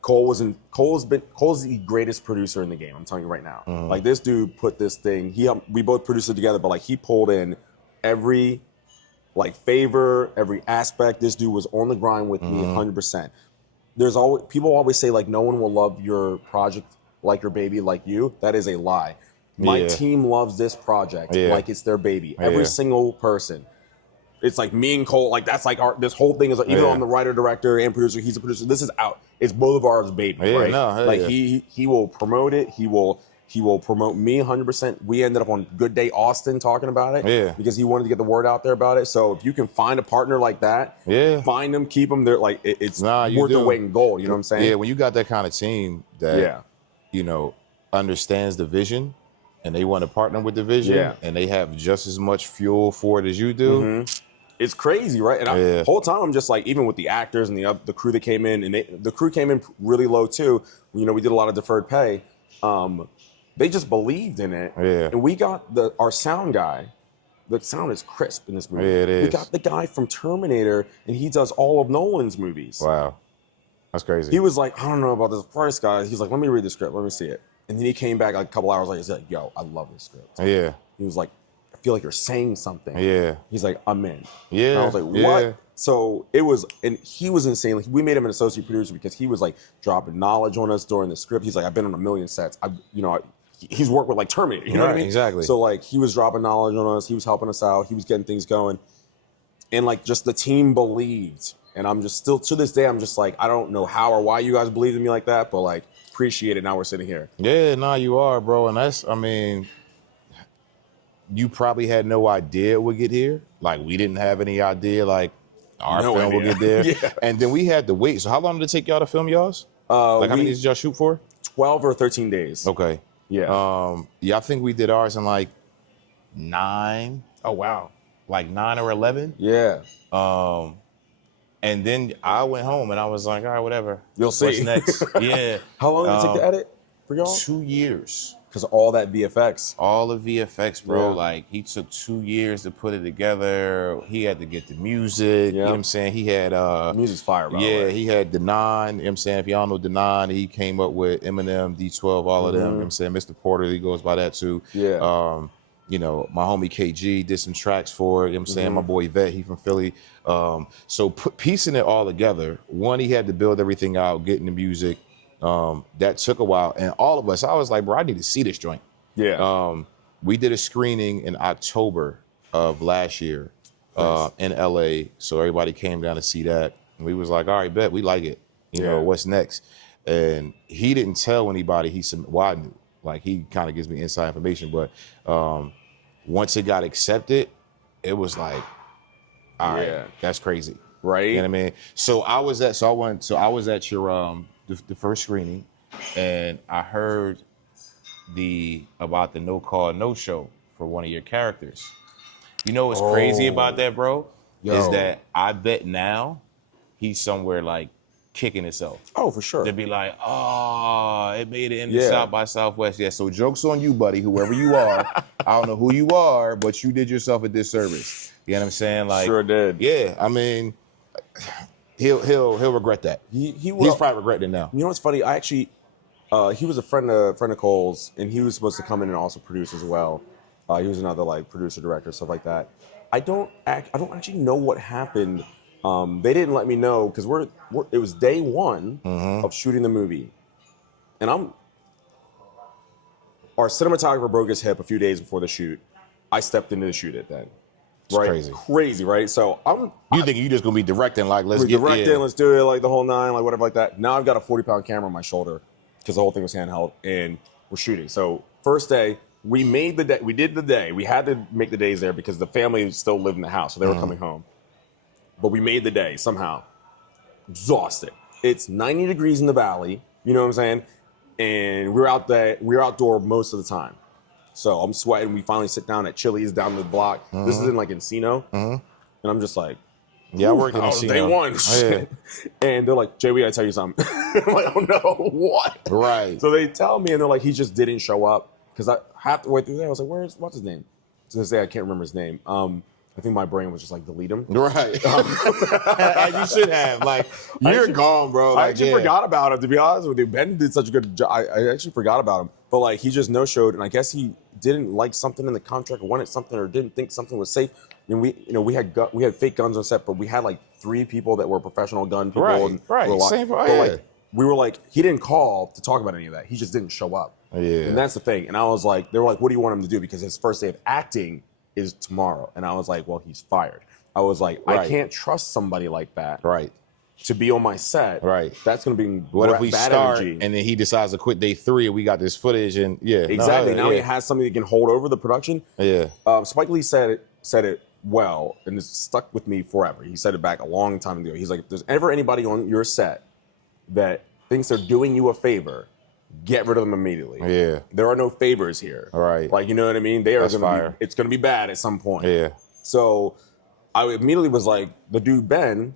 Cole's the greatest producer in the game. I'm telling you right now. Like this dude put this thing. We both produced it together, but like he pulled in every like favor, every aspect. This dude was on the grind with me 100%. People always say like no one will love your project like your baby like you. That is a lie. My team loves this project like it's their baby. Every single person. It's like me and Cole, like that's like this whole thing is like, even though I'm the writer, director, and producer, he's a producer. This is out. It's both of ours, baby, right? He will promote it. He will He will promote me 100%. We ended up on Good Day Austin talking about it because he wanted to get the word out there about it. So if you can find a partner like that, find them, keep them. They're like, it's worth the weight in gold. You know what I'm saying? Yeah, when you got that kind of team that, you know, understands the vision and they want to partner with the vision and they have just as much fuel for it as you do. It's crazy, right? And the whole time I'm just like, even with the actors and the crew that came in, and the crew came in really low too. You know, we did a lot of deferred pay. They just believed in it. And we got our sound guy. The sound is crisp in this movie. It is. We got the guy from Terminator, and he does all of Nolan's movies. Wow. That's crazy. He was like, I don't know about this price, guys. He's like, let me read the script. Let me see it. And then he came back like a couple hours later. He's like, yo, I love this script. Yeah. He was like, I feel like you're saying something. Yeah. He's like, I'm in. Yeah. And I was like, what? So it was, and he was insane. Like, we made him an associate producer because he was like dropping knowledge on us during the script. He's like, I've been on a million sets. He's worked with like Terminator. You know what I mean? Exactly. So like he was dropping knowledge on us. He was helping us out. He was getting things going. And like just the team believed. And I'm just still, to this day, I'm just like, I don't know how or why you guys believed in me like that, but like, appreciate it. Now we're sitting here. Yeah, no, you are, bro. And that's, I mean, you probably had no idea it would get here. Like, we didn't have any idea, like, our film would get there. And then we had to wait. So how long did it take y'all to film y'all's? Like, how many days did y'all shoot for? 12 or 13 days. Okay. Yeah. I think we did ours in like 9. Oh, wow. Like 9 or 11. Yeah. And then I went home and I was like, all right, whatever. You'll see. What's next? Yeah. How long did it take to edit for y'all? 2 years. Because all that VFX. All the VFX, bro. Like, he took 2 years to put it together. He had to get the music. You know what I'm saying? He had music's fire, by the way. he had Denon. You know what I'm saying? If y'all know Denon, he came up with Eminem, D12, all of them. You know what I'm saying? Mr. Porter, he goes by that too. Yeah. You know, my homie KG did some tracks for it. You know what I'm saying? My boy Vet, he from Philly. So piecing it all together, one, he had to build everything out, getting the music. That took a while. And all of us, I was like, bro, I need to see this joint. Yeah. We did a screening in October of last year in LA. So everybody came down to see that. And we was like, all right, bet, we like it. You know, what's next? And he didn't tell anybody. Well, I knew. Like, he kind of gives me inside information. But once it got accepted, it was like, all right, that's crazy. Right. You know what I mean? So I was at your the first screening, and I heard about the no call, no show for one of your characters. You know what's crazy about that, bro? Is that I bet now he's somewhere like kicking himself. Oh, for sure. To be like, oh, it made it into South by Southwest. Yeah, so joke's on you, buddy, whoever you are. I don't know who you are, but you did yourself a disservice. You know what I'm saying? Like, sure did. Yeah, I mean, he'll regret that. He's probably regretting it now. You know what's funny? I actually, he was a friend of Cole's, and he was supposed to come in and also produce as well. He was another like producer, director, stuff like that. I don't actually know what happened. They didn't let me know because it was day one of shooting the movie, and our cinematographer broke his hip a few days before the shoot. I stepped in to shoot it then. It's crazy, right? So you think you just gonna be directing like let's do it like the whole 9, like whatever like that. Now I've got a 40-pound camera on my shoulder because the whole thing was handheld, and we're shooting. So first day, we made the day. We did the day. We had to make the days there because the family still lived in the house, so they were coming home. But we made the day somehow. Exhausted. It's 90 degrees in the valley. You know what I'm saying? And we're outdoor most of the time. So I'm sweating. We finally sit down at Chili's down the block. This is in like Encino. And I'm just like, yeah, I worked in Encino. Day one. And they're like, Jay, we gotta tell you something. I'm like, oh no, what? Right. So they tell me, and they're like, he just didn't show up. Because I halfway through there, I was like, what's his name? To this day, I can't remember his name. I think my brain was just like, delete him. Right. As you should have. Like, you're gone, bro. Like, I actually forgot about him, to be honest with you. Ben did such a good job. I actually forgot about him. But like, he just no-showed, and I guess he didn't like something in the contract, or wanted something, or didn't think something was safe. And we had fake guns on set, but we had like 3 people that were professional gun people. Right. Same for like, we were like, he didn't call to talk about any of that. He just didn't show up. Yeah. And that's the thing. And I was like, they were like, what do you want him to do? Because his first day of acting is tomorrow. And I was like, well, he's fired. I was like, I can't trust somebody like that. Right. to be on my set, right? That's going to be what if we bad start energy. and then he decides to quit day 3 and we got this footage and exactly. Now he has something that can hold over the production. Yeah. Spike Lee said it well, and it's stuck with me forever. He said it back a long time ago. He's like, if there's ever anybody on your set that thinks they're doing you a favor, get rid of them immediately. Yeah. There are no favors here. Right. Like, you know what I mean? They are going to be, it's going to be bad at some point. Yeah. So I immediately was like, the dude Ben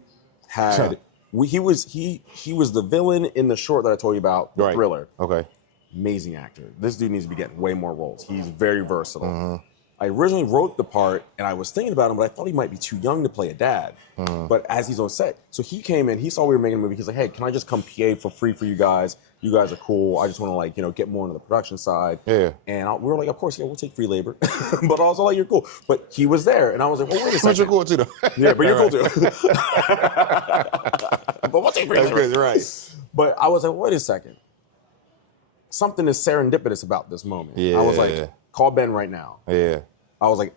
had, he was the villain in the short that I told you about, the Thriller. Okay. Amazing actor. This dude needs to be getting way more roles. He's very versatile. I originally wrote the part, and I was thinking about him, but I thought he might be too young to play a dad. But as he's on set, so he came in, he saw we were making a movie. He's like, hey, can I just come PA for free for you guys? You guys are cool. I just want to, like, you know, get more into the production side. Yeah. And we were like, of course, yeah, we'll take free labor. But also, like, you're cool. But he was there, and I was like, well, wait a second. But you're cool too, though. Yeah, but you're cool too. But we'll take free labor. That's good, right. But I was like, wait a second. Something is serendipitous about this moment. Yeah. I was like, call Ben right now. Yeah. I was like,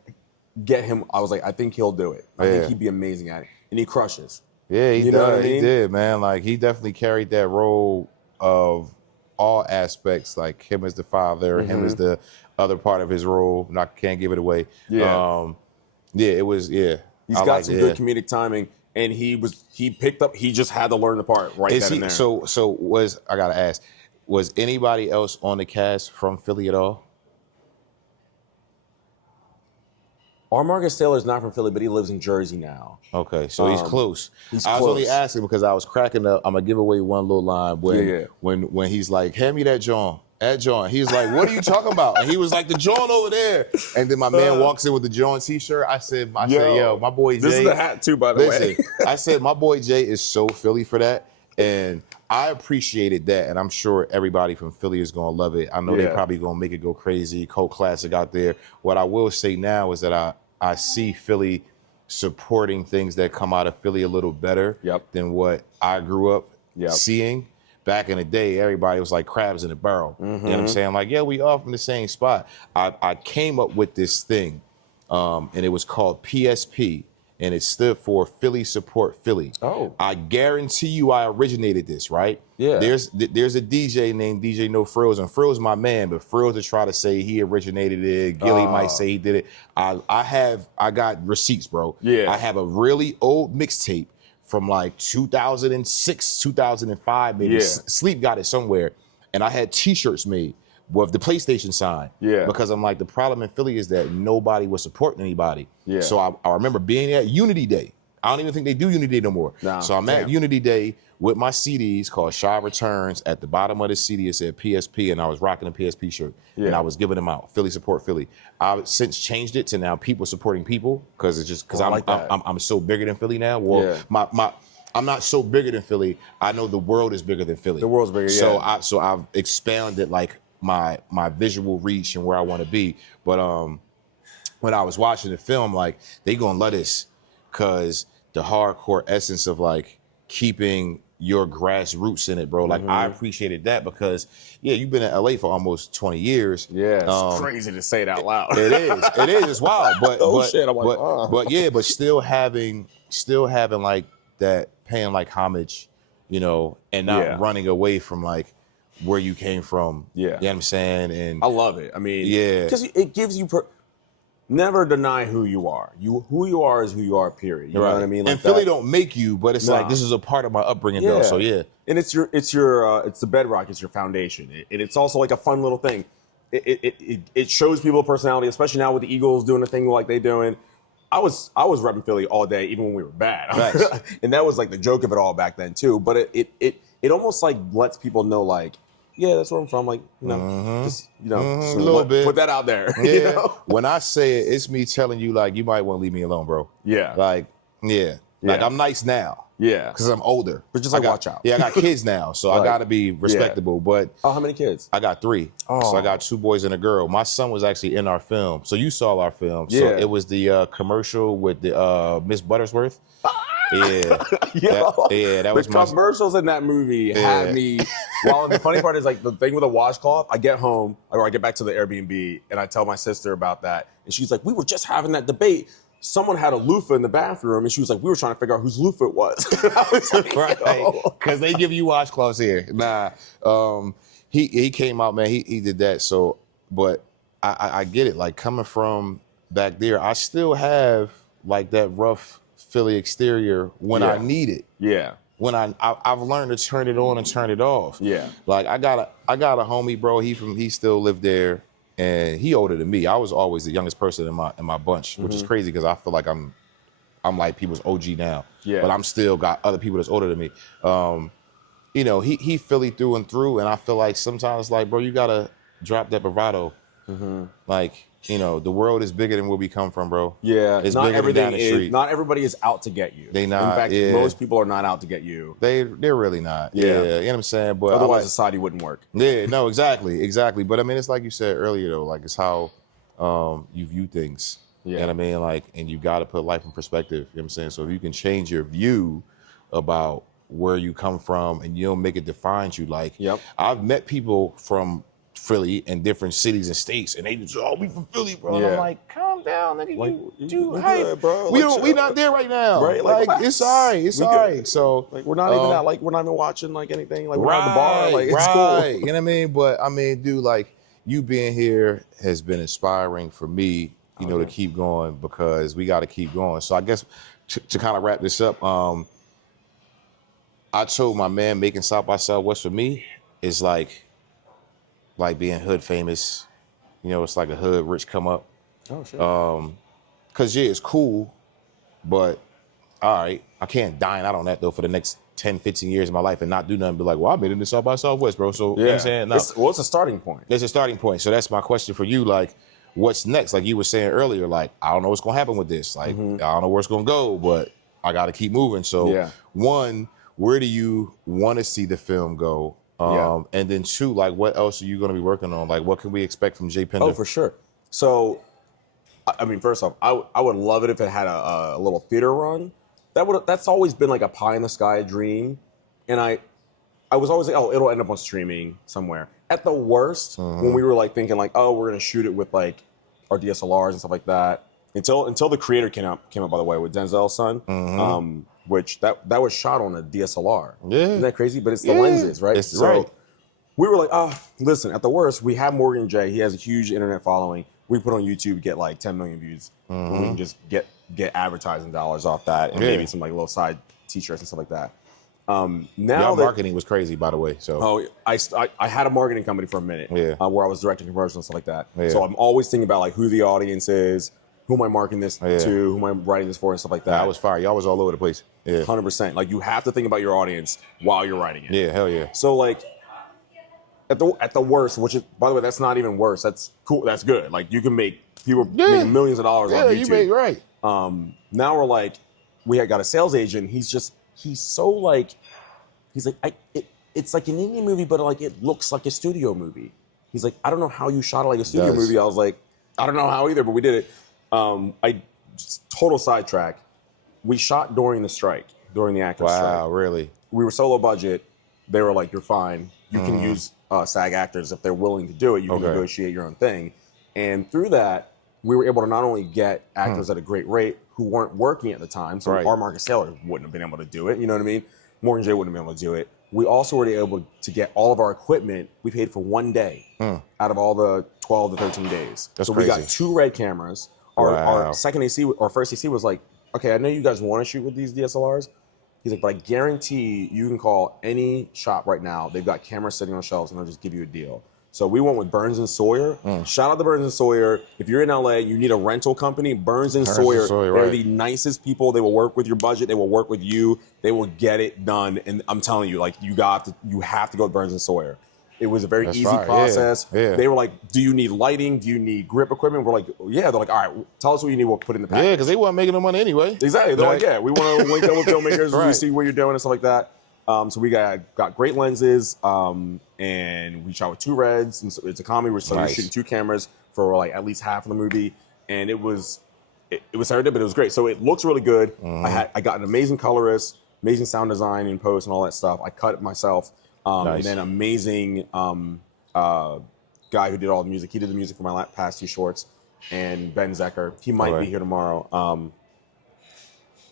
get him. I was like, I think he'll do it. I think he'd be amazing at it. And he crushes. Yeah, he You know what I mean? He did, man. Like, he definitely carried that role of all aspects, like him as the father, him as the other part of his role. Can't give it away. Yeah. It was, He's got some good comedic timing. And he picked up, he just had to learn the part right then and there. So I gotta ask, was anybody else on the cast from Philly at all? R. Marcus Taylor is not from Philly, but he lives in Jersey now. Okay, so he's close. I was only asking because I was cracking up. I'm gonna give away one little line when he's like, hand me that John. That John. He's like, what are you talking about? And he was like, the John over there. And then my man walks in with the John t-shirt. I said, yo, my boy Jay. This is the hat too, by the way. I said, my boy Jay is so Philly for that. And I appreciated that, and I'm sure everybody from Philly is gonna love it. I know they're probably gonna make it go crazy, cult classic out there. What I will say now is that I see Philly supporting things that come out of Philly a little better than what I grew up seeing. Back in the day, everybody was like crabs in a barrel. You know what I'm saying? Like, yeah, we all from the same spot. I came up with this thing, and it was called PSP. And it stood for Philly Support Philly. Oh. I guarantee you I originated this, right? Yeah. There's a DJ named DJ No Frills, and Frills my man, but Frills to try to say he originated it. Gilly might say he did it. I got receipts, bro. Yeah. I have a really old mixtape from like 2006, 2005, maybe. Sleep got it somewhere. And I had t-shirts made with the PlayStation sign. Yeah. Because I'm like, the problem in Philly is that nobody was supporting anybody. Yeah. So I remember being at Unity Day. I don't even think they do Unity Day no more. Nah, so I'm at Unity Day with my CDs called Shy Returns. At the bottom of the CD, it said PSP, and I was rocking a PSP shirt. Yeah. And I was giving them out. Philly Support Philly. I've since changed it to now people supporting people, because it's just because I'm so bigger than Philly now. Well, I'm not so bigger than Philly. I know the world is bigger than Philly. The world's bigger, yeah. So I've expanded like my visual reach and where I want to be. But when I was watching the film, like, they gonna love this, because the hardcore essence of like keeping your grassroots in it, bro. Like, I appreciated that, because you've been in LA for almost 20 years. Yeah, it's crazy to say it out loud. It is. It's wild. But shit, I'm like, but still having like that, paying like homage, you know, and not running away from like where you came from. Yeah. You know what I'm saying? And I love it. I mean, because it gives you never deny who you are. Who you are is who you are, period. You know what I mean? Like, and Philly don't make you, but it's like, this is a part of my upbringing though. So and it's the bedrock, it's your foundation. And it's also like a fun little thing. It shows people personality, especially now with the Eagles doing the thing like they doing. I was repping Philly all day, even when we were bad. Nice. And that was like the joke of it all back then too. But it almost like lets people know, like, yeah, that's where I'm from. Like, you know, just, you know, a little bit. Put that out there. Yeah. You know? When I say it, it's me telling you, like, you might want to leave me alone, bro. Yeah. Like, like, I'm nice now. Yeah. Because I'm older. But just like, watch out. Yeah, I got kids now, so I got to be respectable. But how many kids? I got 3. Oh. So I got 2 boys and a girl. My son was actually in our film. So you saw our film. So it was the commercial with the Miss Buttersworth. Yeah. That was the commercials in that movie had me. Well, the funny part is, like, the thing with the washcloth, I get home, or I get back to the Airbnb, and I tell my sister about that. And she's like, we were just having that debate. someone had a loofah in the bathroom, and she was like, we were trying to figure out whose loofah it was. I was like, right? Because they give you washcloths here. Nah, he came out, man. He did that. So, but I get it. Like coming from back there, I still have like that rough Philly exterior when I need it. Yeah. When I've learned to turn it on and turn it off. Yeah. Like I got a homie, bro. He still lived there, and he older than me. I was always the youngest person in my bunch, which is crazy because I feel like I'm like people's OG now. Yeah. But I'm still got other people that's older than me. You know, he Philly through and through, and I feel like sometimes like, bro, you gotta drop that bravado. Like, you know, the world is bigger than where we come from, bro. Yeah, it's not bigger than down the street. Not everybody is out to get you. They not. In fact, yeah. most people are not out to get you. They're really not. Yeah, you know what I'm saying. But otherwise, society wouldn't work. Yeah, no, exactly. But I mean, it's like you said earlier, though. Like it's how you view things. Yeah. You know what I mean? Like, and you got to put life in perspective. You know what I'm saying? So if you can change your view about where you come from, and you don't make it define you. Like, I've met people from Philly and different cities and states, and they just, oh, we from Philly, bro. And I'm like, calm down, nigga. Like, you hype, bro. We not there right now. Right? Like it's all right. It's all right. So like we're not even out, like we're not even watching like anything. Like we're not at the bar. Like it's cool. You know what I mean? But I mean, dude, like you being here has been inspiring for me, you know, to keep going because we got to keep going. So I guess to kind of wrap this up, I told my man making South by Southwest for me is like being hood famous. You know, it's like a hood rich come up. Oh, shit. Cause yeah, it's cool, but all right, I can't dine out on that though for the next 10, 15 years of my life and not do nothing. Be like, well, I made it in the South by Southwest, bro. So you know what I'm saying? No. It's a starting point. It's a starting point. So that's my question for you. Like, what's next? Like you were saying earlier, like, I don't know what's gonna happen with this. Like, I don't know where it's gonna go, but I gotta keep moving. So one, where do you want to see the film go? And then two, like, what else are you going to be working on? Like, what can we expect from Jay Pinder? Oh, for sure. So, I mean, first off, I would love it if it had a little theater run. That's always been like a pie in the sky dream, and I was always like, oh, it'll end up on streaming somewhere. At the worst, when we were like thinking like, oh, we're gonna shoot it with like our DSLRs and stuff like that. Until the creator came up by the way with Denzel's son. Which that was shot on a DSLR. Yeah. Isn't that crazy? But it's the lenses, right? It's right. We were like, listen, at the worst, we have Morgan J. He has a huge internet following. We put on YouTube, get like 10 million views. And we can just get advertising dollars off that and maybe some like little side t-shirts and stuff like that. Now your marketing was crazy, by the way. So I had a marketing company for a minute where I was directing commercials and stuff like that. Yeah. So I'm always thinking about like who the audience is, who am I marketing this to, who am I writing this for, and stuff like that. I was fire. Y'all was all over the place. Yeah. 100%. Like, you have to think about your audience while you're writing it. Yeah, hell yeah. So, like, at the worst, which is, by the way, that's not even worse. That's cool. That's good. Like, you can make people make millions of dollars on YouTube. Yeah, you make, right. Now we're like, we had got a sales agent. He's so, like, he's like, it's like an indie movie, but, like, it looks like a studio movie. He's like, I don't know how you shot it like a studio movie. I was like, I don't know how either, but we did it. Total sidetrack. We shot during the strike, during the actors' strike. Wow, really? We were so low budget. They were like, "You're fine. You can use SAG actors if they're willing to do it. You can negotiate your own thing." And through that, we were able to not only get actors at a great rate who weren't working at the time, so our Marcus Saylor wouldn't have been able to do it. You know what I mean? Morgan J wouldn't have been able to do it. We also were able to get all of our equipment. We paid for one day out of all the 12 to 13 days. That's so crazy. We got 2 Red cameras. Our second AC, our first AC was like, okay, I know you guys want to shoot with these DSLRs. He's like, but I guarantee you can call any shop right now. They've got cameras sitting on shelves and they'll just give you a deal. So we went with Burns and Sawyer. Shout out to Burns and Sawyer. If you're in LA, you need a rental company. Burns and Sawyer, they're the nicest people. They will work with your budget. They will work with you. They will get it done. And I'm telling you, like, you have to go with Burns and Sawyer. It was a very easy process. Yeah. They were like, do you need lighting? Do you need grip equipment? We're like, yeah. They're like, all right, tell us what you need. We'll put it in the package. Yeah, because they weren't making no money anyway. Exactly. They're like, yeah, we want to link up with filmmakers. We see what you're doing and stuff like that. So we got great lenses, and we shot with 2 Reds. And so it's a comedy. We're shooting 2 cameras for like at least half of the movie, and it was Saturday, but it was great. So it looks really good. I got an amazing colorist, amazing sound design in post and all that stuff. I cut it myself. And then amazing guy who did all the music. He did the music for my past 2 shorts. and Ben Zecker. He might be here tomorrow.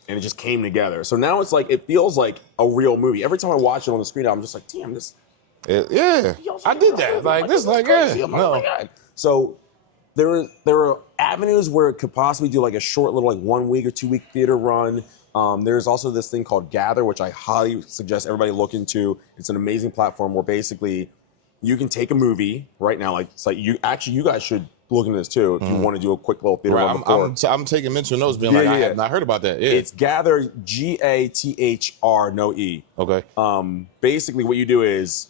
And it just came together. So now it's like, it feels like a real movie. Every time I watch it on the screen, I'm just like, damn, this. Yeah, I did that. Like, this, like, crazy. yeah. I'm like, oh my God. So there are avenues where it could possibly do like a short little like 1 week or 2 week theater run. There's also this thing called Gather, which I highly suggest everybody look into. It's an amazing platform where basically you can take a movie right now. Like, it's like you guys should look into this too if you want to do a quick little theater run before. I'm taking mental notes, being I have not heard about that. Yeah, it's Gather, Gathr, no E. Okay. Basically, what you do is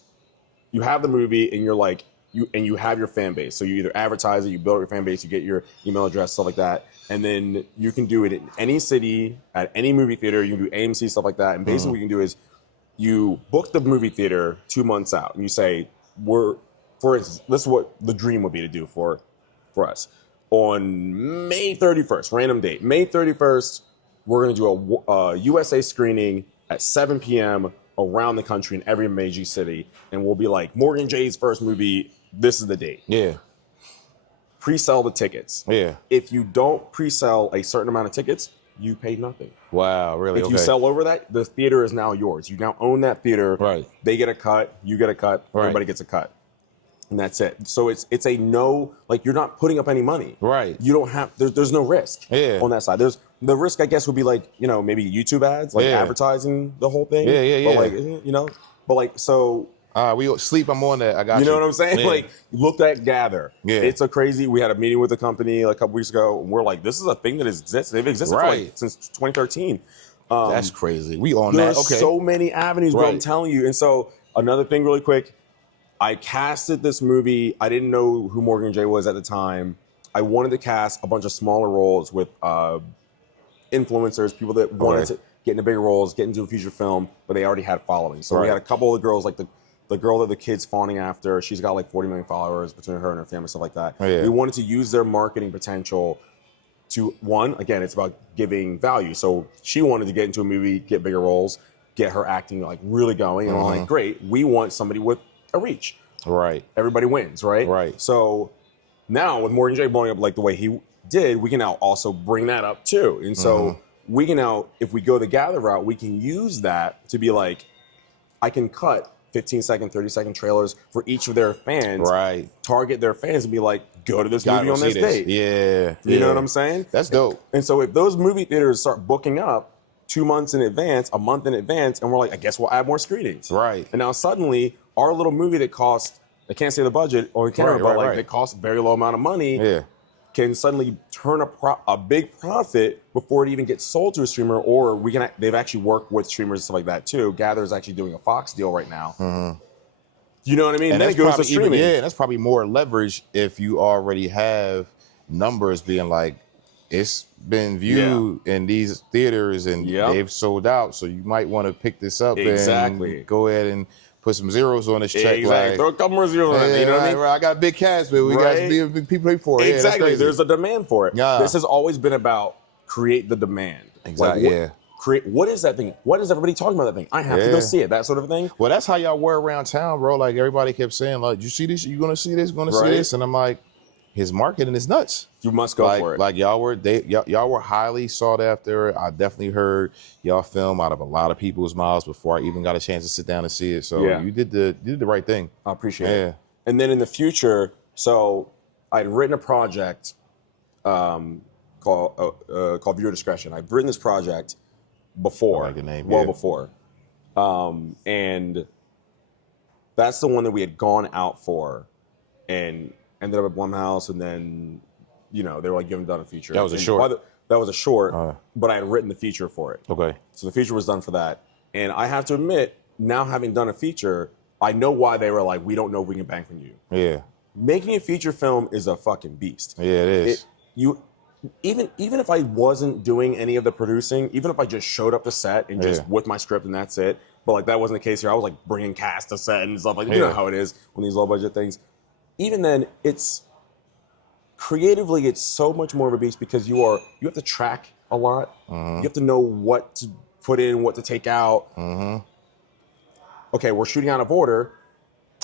you have the movie and you're like you have your fan base. So you either advertise it, you build your fan base, you get your email address, stuff like that, and then you can do it in any city at any movie theater. You can do AMC, stuff like that. And basically, what you can do is you book the movie theater 2 months out, and you say, for instance, this is what the dream would be to do for us. On May 31st, random date, May 31st, we're going to do a USA screening at 7 p.m. around the country in every major city. And we'll be like, Morgan J's first movie, this is the date. Yeah. Pre-sell the tickets. Yeah. If you don't pre-sell a certain amount of tickets, you pay nothing. Wow, really? If you sell over that, the theater is now yours. You now own that theater. Right. They get a cut, you get a cut, everybody gets a cut. And that's it. So it's a no, like you're not putting up any money. Right. You don't have, there's no risk on that side. The risk, I guess, would be like, maybe YouTube ads, like advertising the whole thing. Yeah. But like, so. We sleep, I'm on that. I got you. You know what I'm saying? Yeah. Like, look at Gather. Yeah. It's we had a meeting with the company like a couple weeks ago, and we're like, this is a thing that exists. They've existed since 2013. That's crazy. We on that. There's so many avenues, bro, I'm telling you. And so another thing really quick, I casted this movie. I didn't know who Morgan J was at the time. I wanted to cast a bunch of smaller roles with influencers, people that wanted to get into bigger roles, get into a feature film, but they already had following. So we had a couple of the girls, like the girl that the kid's fawning after. She's got like 40 million followers between her and her family, stuff like that. We wanted to use their marketing potential to, one, again, it's about giving value. So she wanted to get into a movie, get bigger roles, get her acting like really going. And I'm like, great, we want somebody with a reach. Right. Everybody wins, right? Right. So now with Morgan J blowing up like the way he did, we can now also bring that up too. And so we can now, if we go the Gather route, we can use that to be like, I can cut 15-second, 30-second trailers for each of their fans. Right. Target their fans and be like, go to this movie on this date. Yeah. You know what I'm saying? That's dope. And so if those movie theaters start booking up 2 months in advance, a month in advance, and we're like, I guess we'll add more screenings. Right. And now suddenly, our little movie that cost, I can't say the budget, or it costs a very low amount of money, can suddenly turn a big profit before it even gets sold to a streamer, or they've actually worked with streamers and stuff like that too. Gather's actually doing a Fox deal right now. You know what I mean? And then it goes to streaming. That's probably more leverage if you already have numbers being like, it's been viewed in these theaters and they've sold out, so you might want to pick this up and go ahead and put some zeros on this check. Exactly. Like, throw a couple more zeros on it. You know what I mean? I got a big cast, but we got big people pay for it. Exactly. Yeah, there's a demand for it. This has always been about create the demand. Exactly. What is that thing? What is everybody talking about that thing? I have to go see it. That sort of thing. Well, that's how y'all were around town, bro. Like everybody kept saying, like, you see this? You gonna see this? Gonna see this? And I'm like, his marketing is nuts. You must go for it. Like y'all were highly sought after. I definitely heard y'all film out of a lot of people's mouths before I even got a chance to sit down and see it. So you did the right thing. I appreciate it. And then in the future, so I'd written a project called Viewer Discretion. I've written this project before, before, and that's the one that we had gone out for, and ended up at Blumhouse, and then, they were like, you haven't done a feature. That was a short. That was a short, but I had written the feature for it. Okay. So the feature was done for that. And I have to admit, now having done a feature, I know why they were like, we don't know if we can bank on you. Yeah. Making a feature film is a fucking beast. Yeah, it is. Even if I wasn't doing any of the producing, even if I just showed up to set and just with my script and that's it, but like that wasn't the case here. I was like bringing cast to set and stuff like that. You know how it is when these low budget things. Even then, it's creatively, it's so much more of a beast because you have to track a lot. You have to know what to put in, what to take out. Okay, we're shooting out of order.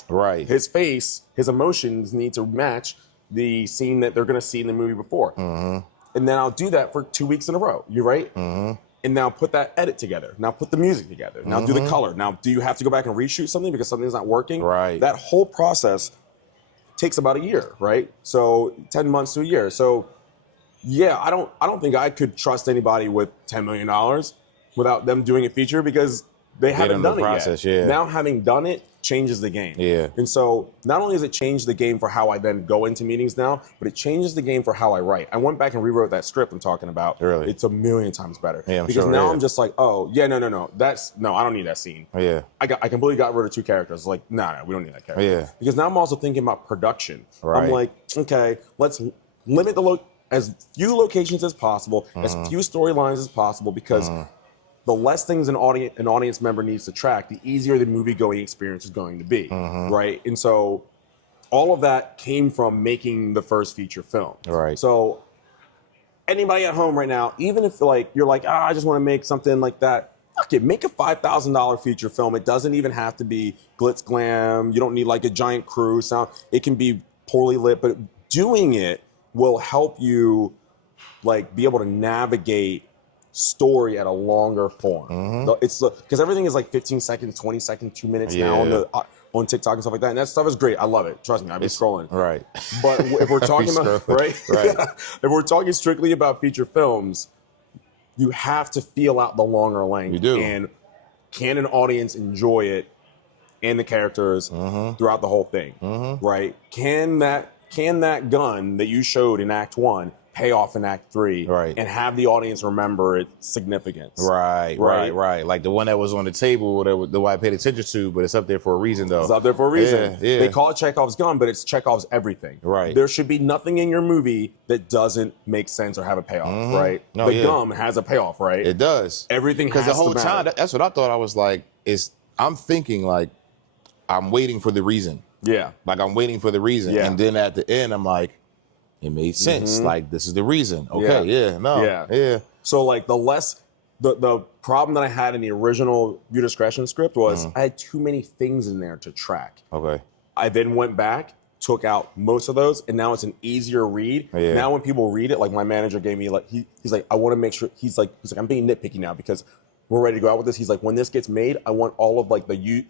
Right. His face, his emotions need to match. the scene that they're going to see in the movie before. And then I'll do that for 2 weeks in a row. You're right. And now put that edit together. Now put the music together. Now do the color. Now, do you have to go back and reshoot something because something's not working? Right. That whole process takes about a year, right? So 10 months to a year. So yeah, I don't think I could trust anybody with $10 million without them doing a feature because they haven't done it yet. Yeah. Now having done it changes the game. Yeah. And so not only does it change the game for how I then go into meetings now, but it changes the game for how I write. I went back and rewrote that script I'm talking about. Really? It's a million times better. Yeah, because now I'm just like, oh, yeah, no. I don't need that scene. Yeah. I completely got rid of 2 characters. Like, no, we don't need that character. Yeah. Because now I'm also thinking about production. Right. I'm like, okay, let's limit as few locations as possible, as few storylines as possible, because the less things an audience member needs to track, the easier the movie-going experience is going to be, right? And so all of that came from making the first feature film. Right. So anybody at home right now, even if you're like, I just want to make something like that, fuck it, make a $5,000 feature film. It doesn't even have to be glitz glam. You don't need like a giant crew sound. It can be poorly lit, but doing it will help you like be able to navigate story at a longer form. It's because everything is like 15 seconds, 20 seconds, 2 minutes now on TikTok and stuff like that. And that stuff is great. I love it. Trust me, I've been scrolling. Right. But if we're talking about if we're talking strictly about feature films, you have to feel out the longer length. You do. And can an audience enjoy it and the characters throughout the whole thing? Right? Can that gun that you showed in Act 1 pay off in Act 3 and have the audience remember its significance? Right. Like the one that was on the table that I paid attention to, but it's up there for a reason, though. It's up there for a reason. Yeah. They call it Chekhov's gun, but it's Chekhov's everything. Right. There should be nothing in your movie that doesn't make sense or have a payoff, right? No, the gum has a payoff, right? It does. Everything has because the whole to matter. time, that's what I thought. I was like, I'm thinking like, I'm waiting for the reason. Yeah. Like I'm waiting for the reason. Yeah. And then at the end, I'm like, it made sense. Like, this is the reason. Okay, yeah. So like the problem that I had in the original View Discretion script was I had too many things in there to track. Okay. I then went back, took out most of those, and now it's an easier read. Yeah. Now when people read it, like my manager gave me like he's like, I want to make sure he's like I'm being nitpicky now because we're ready to go out with this. He's like, when this gets made, I want all of like the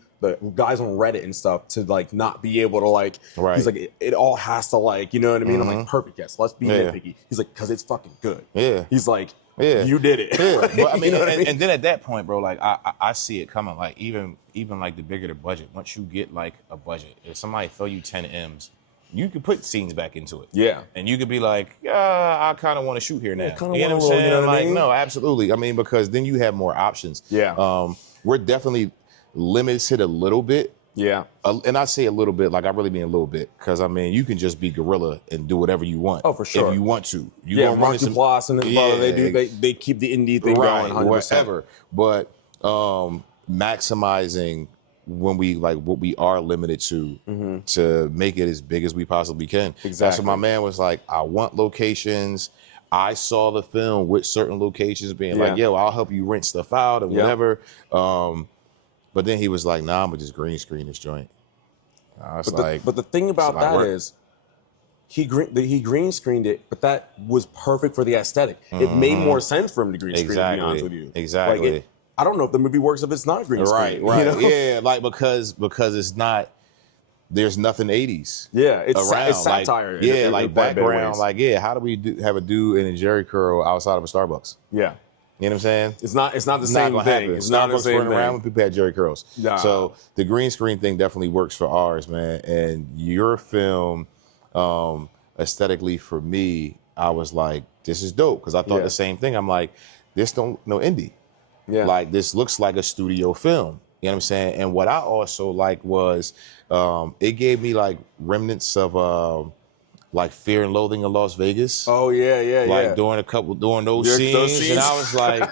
guys on Reddit and stuff to like not be able to like. Right. He's like, it all has to like, you know what I mean? I'm like, perfect, yes. Let's be nitpicky. He's like, because it's fucking good. Yeah. He's like, Yeah. you did it. Yeah. But I mean, You know what I mean? and then at that point, bro, like I see it coming. Like even like the bigger the budget, once you get like a budget, if somebody throw you 10 M's, you could put scenes back into it. Yeah. And you could be like, yeah, I kind of want to shoot here now. I kinda you know what I'm wanna roll, saying? you know what I Like, mean? no, absolutely. I mean, because then you have more options. Yeah. We're definitely limited a little bit. Yeah. And I say a little bit, like I really mean a little bit, because I mean you can just be guerrilla and do whatever you want. Oh, for sure. If you want to, you Yeah, gonna run Mark Duplass and his brother, they keep the indie thing going, 100%. whatever. But maximizing when we like what we are limited to make it as big as we possibly can. Exactly. That's what my man was like. I want locations. I saw the film with certain locations being like, yo, I'll help you rent stuff out and whatever. But then he was like, nah, I'm gonna just green screen this joint. But the thing about that is, he green screened it, but that was perfect for the aesthetic. It made more sense for him to green screen. To be honest with you, Exactly. Like I don't know if the movie works if it's not green screen. Right. You know? Yeah, like because it's not. There's nothing 80s. Yeah, it's around. it's satire. Like, like background. Like how do we have a dude in a Jerry curl outside of a Starbucks? Yeah. You know what I'm saying? It's not the same gonna thing. happen. It's not the Starbucks same running around when thing. people had Jerry curls. Nah. So the green screen thing definitely works for ours, man. And your film, aesthetically for me, I was like, this is dope because I thought the same thing. I'm like, this don't no indie. Yeah. Like this looks like a studio film. You know what I'm saying? And what I also like was it gave me like remnants of like Fear and Loathing in Las Vegas. Oh yeah. Like during those scenes. And I was like,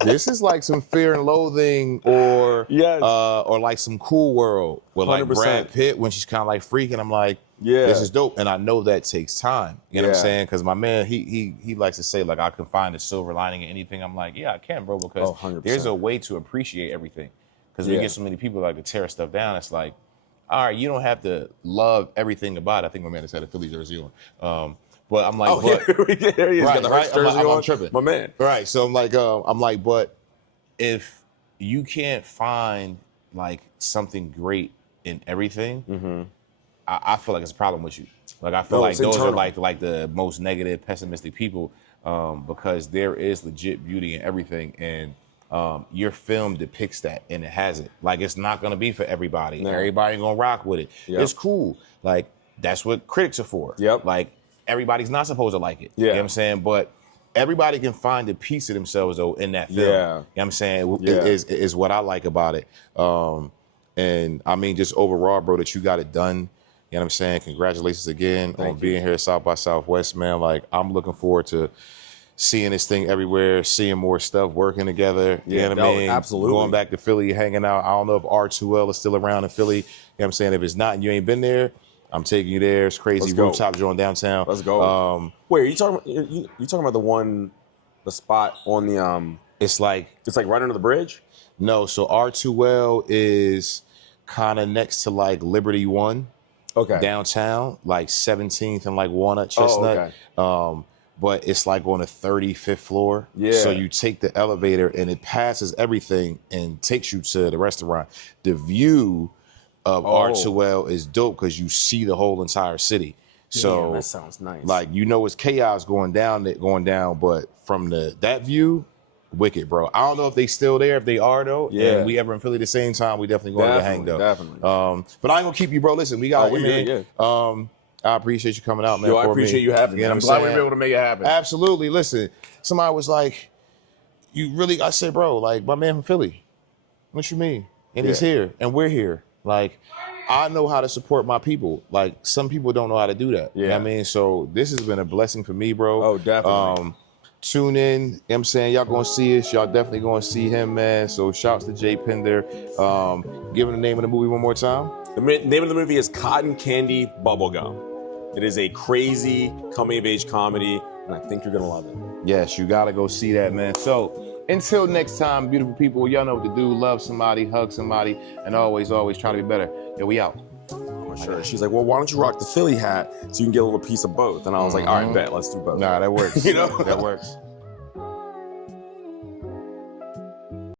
this is like some Fear and Loathing or like some Cool World with like 100%. Brad Pitt when she's kind of like freaking. I'm like, this is dope. And I know that takes time. You know what I'm saying? Because my man, he likes to say like I can find a silver lining in anything. I'm like, yeah, I can, bro, because there's a way to appreciate everything. Because we get so many people like to tear stuff down. It's like, all right, you don't have to love everything about it. I think my man has had a Philly jersey on. But I'm like, yeah, there he is. Right, Got the right. Hurts jersey I'm on. tripping. My man. Right. So I'm like, but if you can't find like something great in everything, I feel like it's a problem with you. Like I feel like those internal. are like the most negative, pessimistic people, because there is legit beauty in everything, and your film depicts that, and it has it. Like it's not gonna be for everybody. No. Everybody ain't gonna rock with it. Yep. It's cool. Like that's what critics are for. Yep. Like everybody's not supposed to like it. Yeah. You know what I'm saying? But everybody can find a piece of themselves though in that film. Yeah. You know what I'm saying? Yeah. Is what I like about it. And I mean, just overall, bro, that you got it done. You know what I'm saying? Congratulations again on being here at South by Southwest, man. Like, I'm looking forward to seeing this thing everywhere, seeing more stuff working together. You know what I mean? Absolutely. Going back to Philly, hanging out. I don't know if R2L is still around in Philly. You know what I'm saying? If it's not and you ain't been there, I'm taking you there. It's crazy. Let's go. Rooftop joint downtown. Let's go. Wait, are you talking about the spot on the It's like right under the bridge? No, so R2L is kind of next to like Liberty One. Okay. Downtown, like 17th and like Walnut Chestnut. Oh, okay. But it's like on the 35th floor. Yeah. So you take the elevator and it passes everything and takes you to the restaurant. The view of R2L is dope because you see the whole entire city. So damn, that sounds nice. Like, you know, it's chaos going down, but from that view, wicked, bro. I don't know if they still there. If they are though, yeah. and we ever in Philly the same time, we definitely going to hang though. Definitely. But I ain't gonna keep you, bro. Listen, we got. Yeah. I appreciate you coming out, man. Yo, I appreciate you having me. I'm glad we were able to make it happen. Absolutely. Listen, somebody was like, "You really?" I said, "Bro, like my man from Philly. What you mean?" And he's here, and we're here. Like, I know how to support my people. Like, some people don't know how to do that. Yeah. You know what I mean? So this has been a blessing for me, bro. Oh, definitely. Tune in. You know what I'm saying? Y'all gonna see us. Y'all definitely gonna see him, man. So shouts to Jay Pinder. Give him the name of the movie one more time. The name of the movie is Cotton Candy Bubblegum. It is a crazy coming-of-age comedy, and I think you're gonna love it. Yes, you gotta go see that, man. So until next time, beautiful people, y'all know what to do. Love somebody, hug somebody, and always try to be better. Yo, we out. Sure. She's like, well, why don't you rock the Philly hat so you can get a little piece of both? And I was like, all right, bet, let's do both. Nah, that works. You know? That works.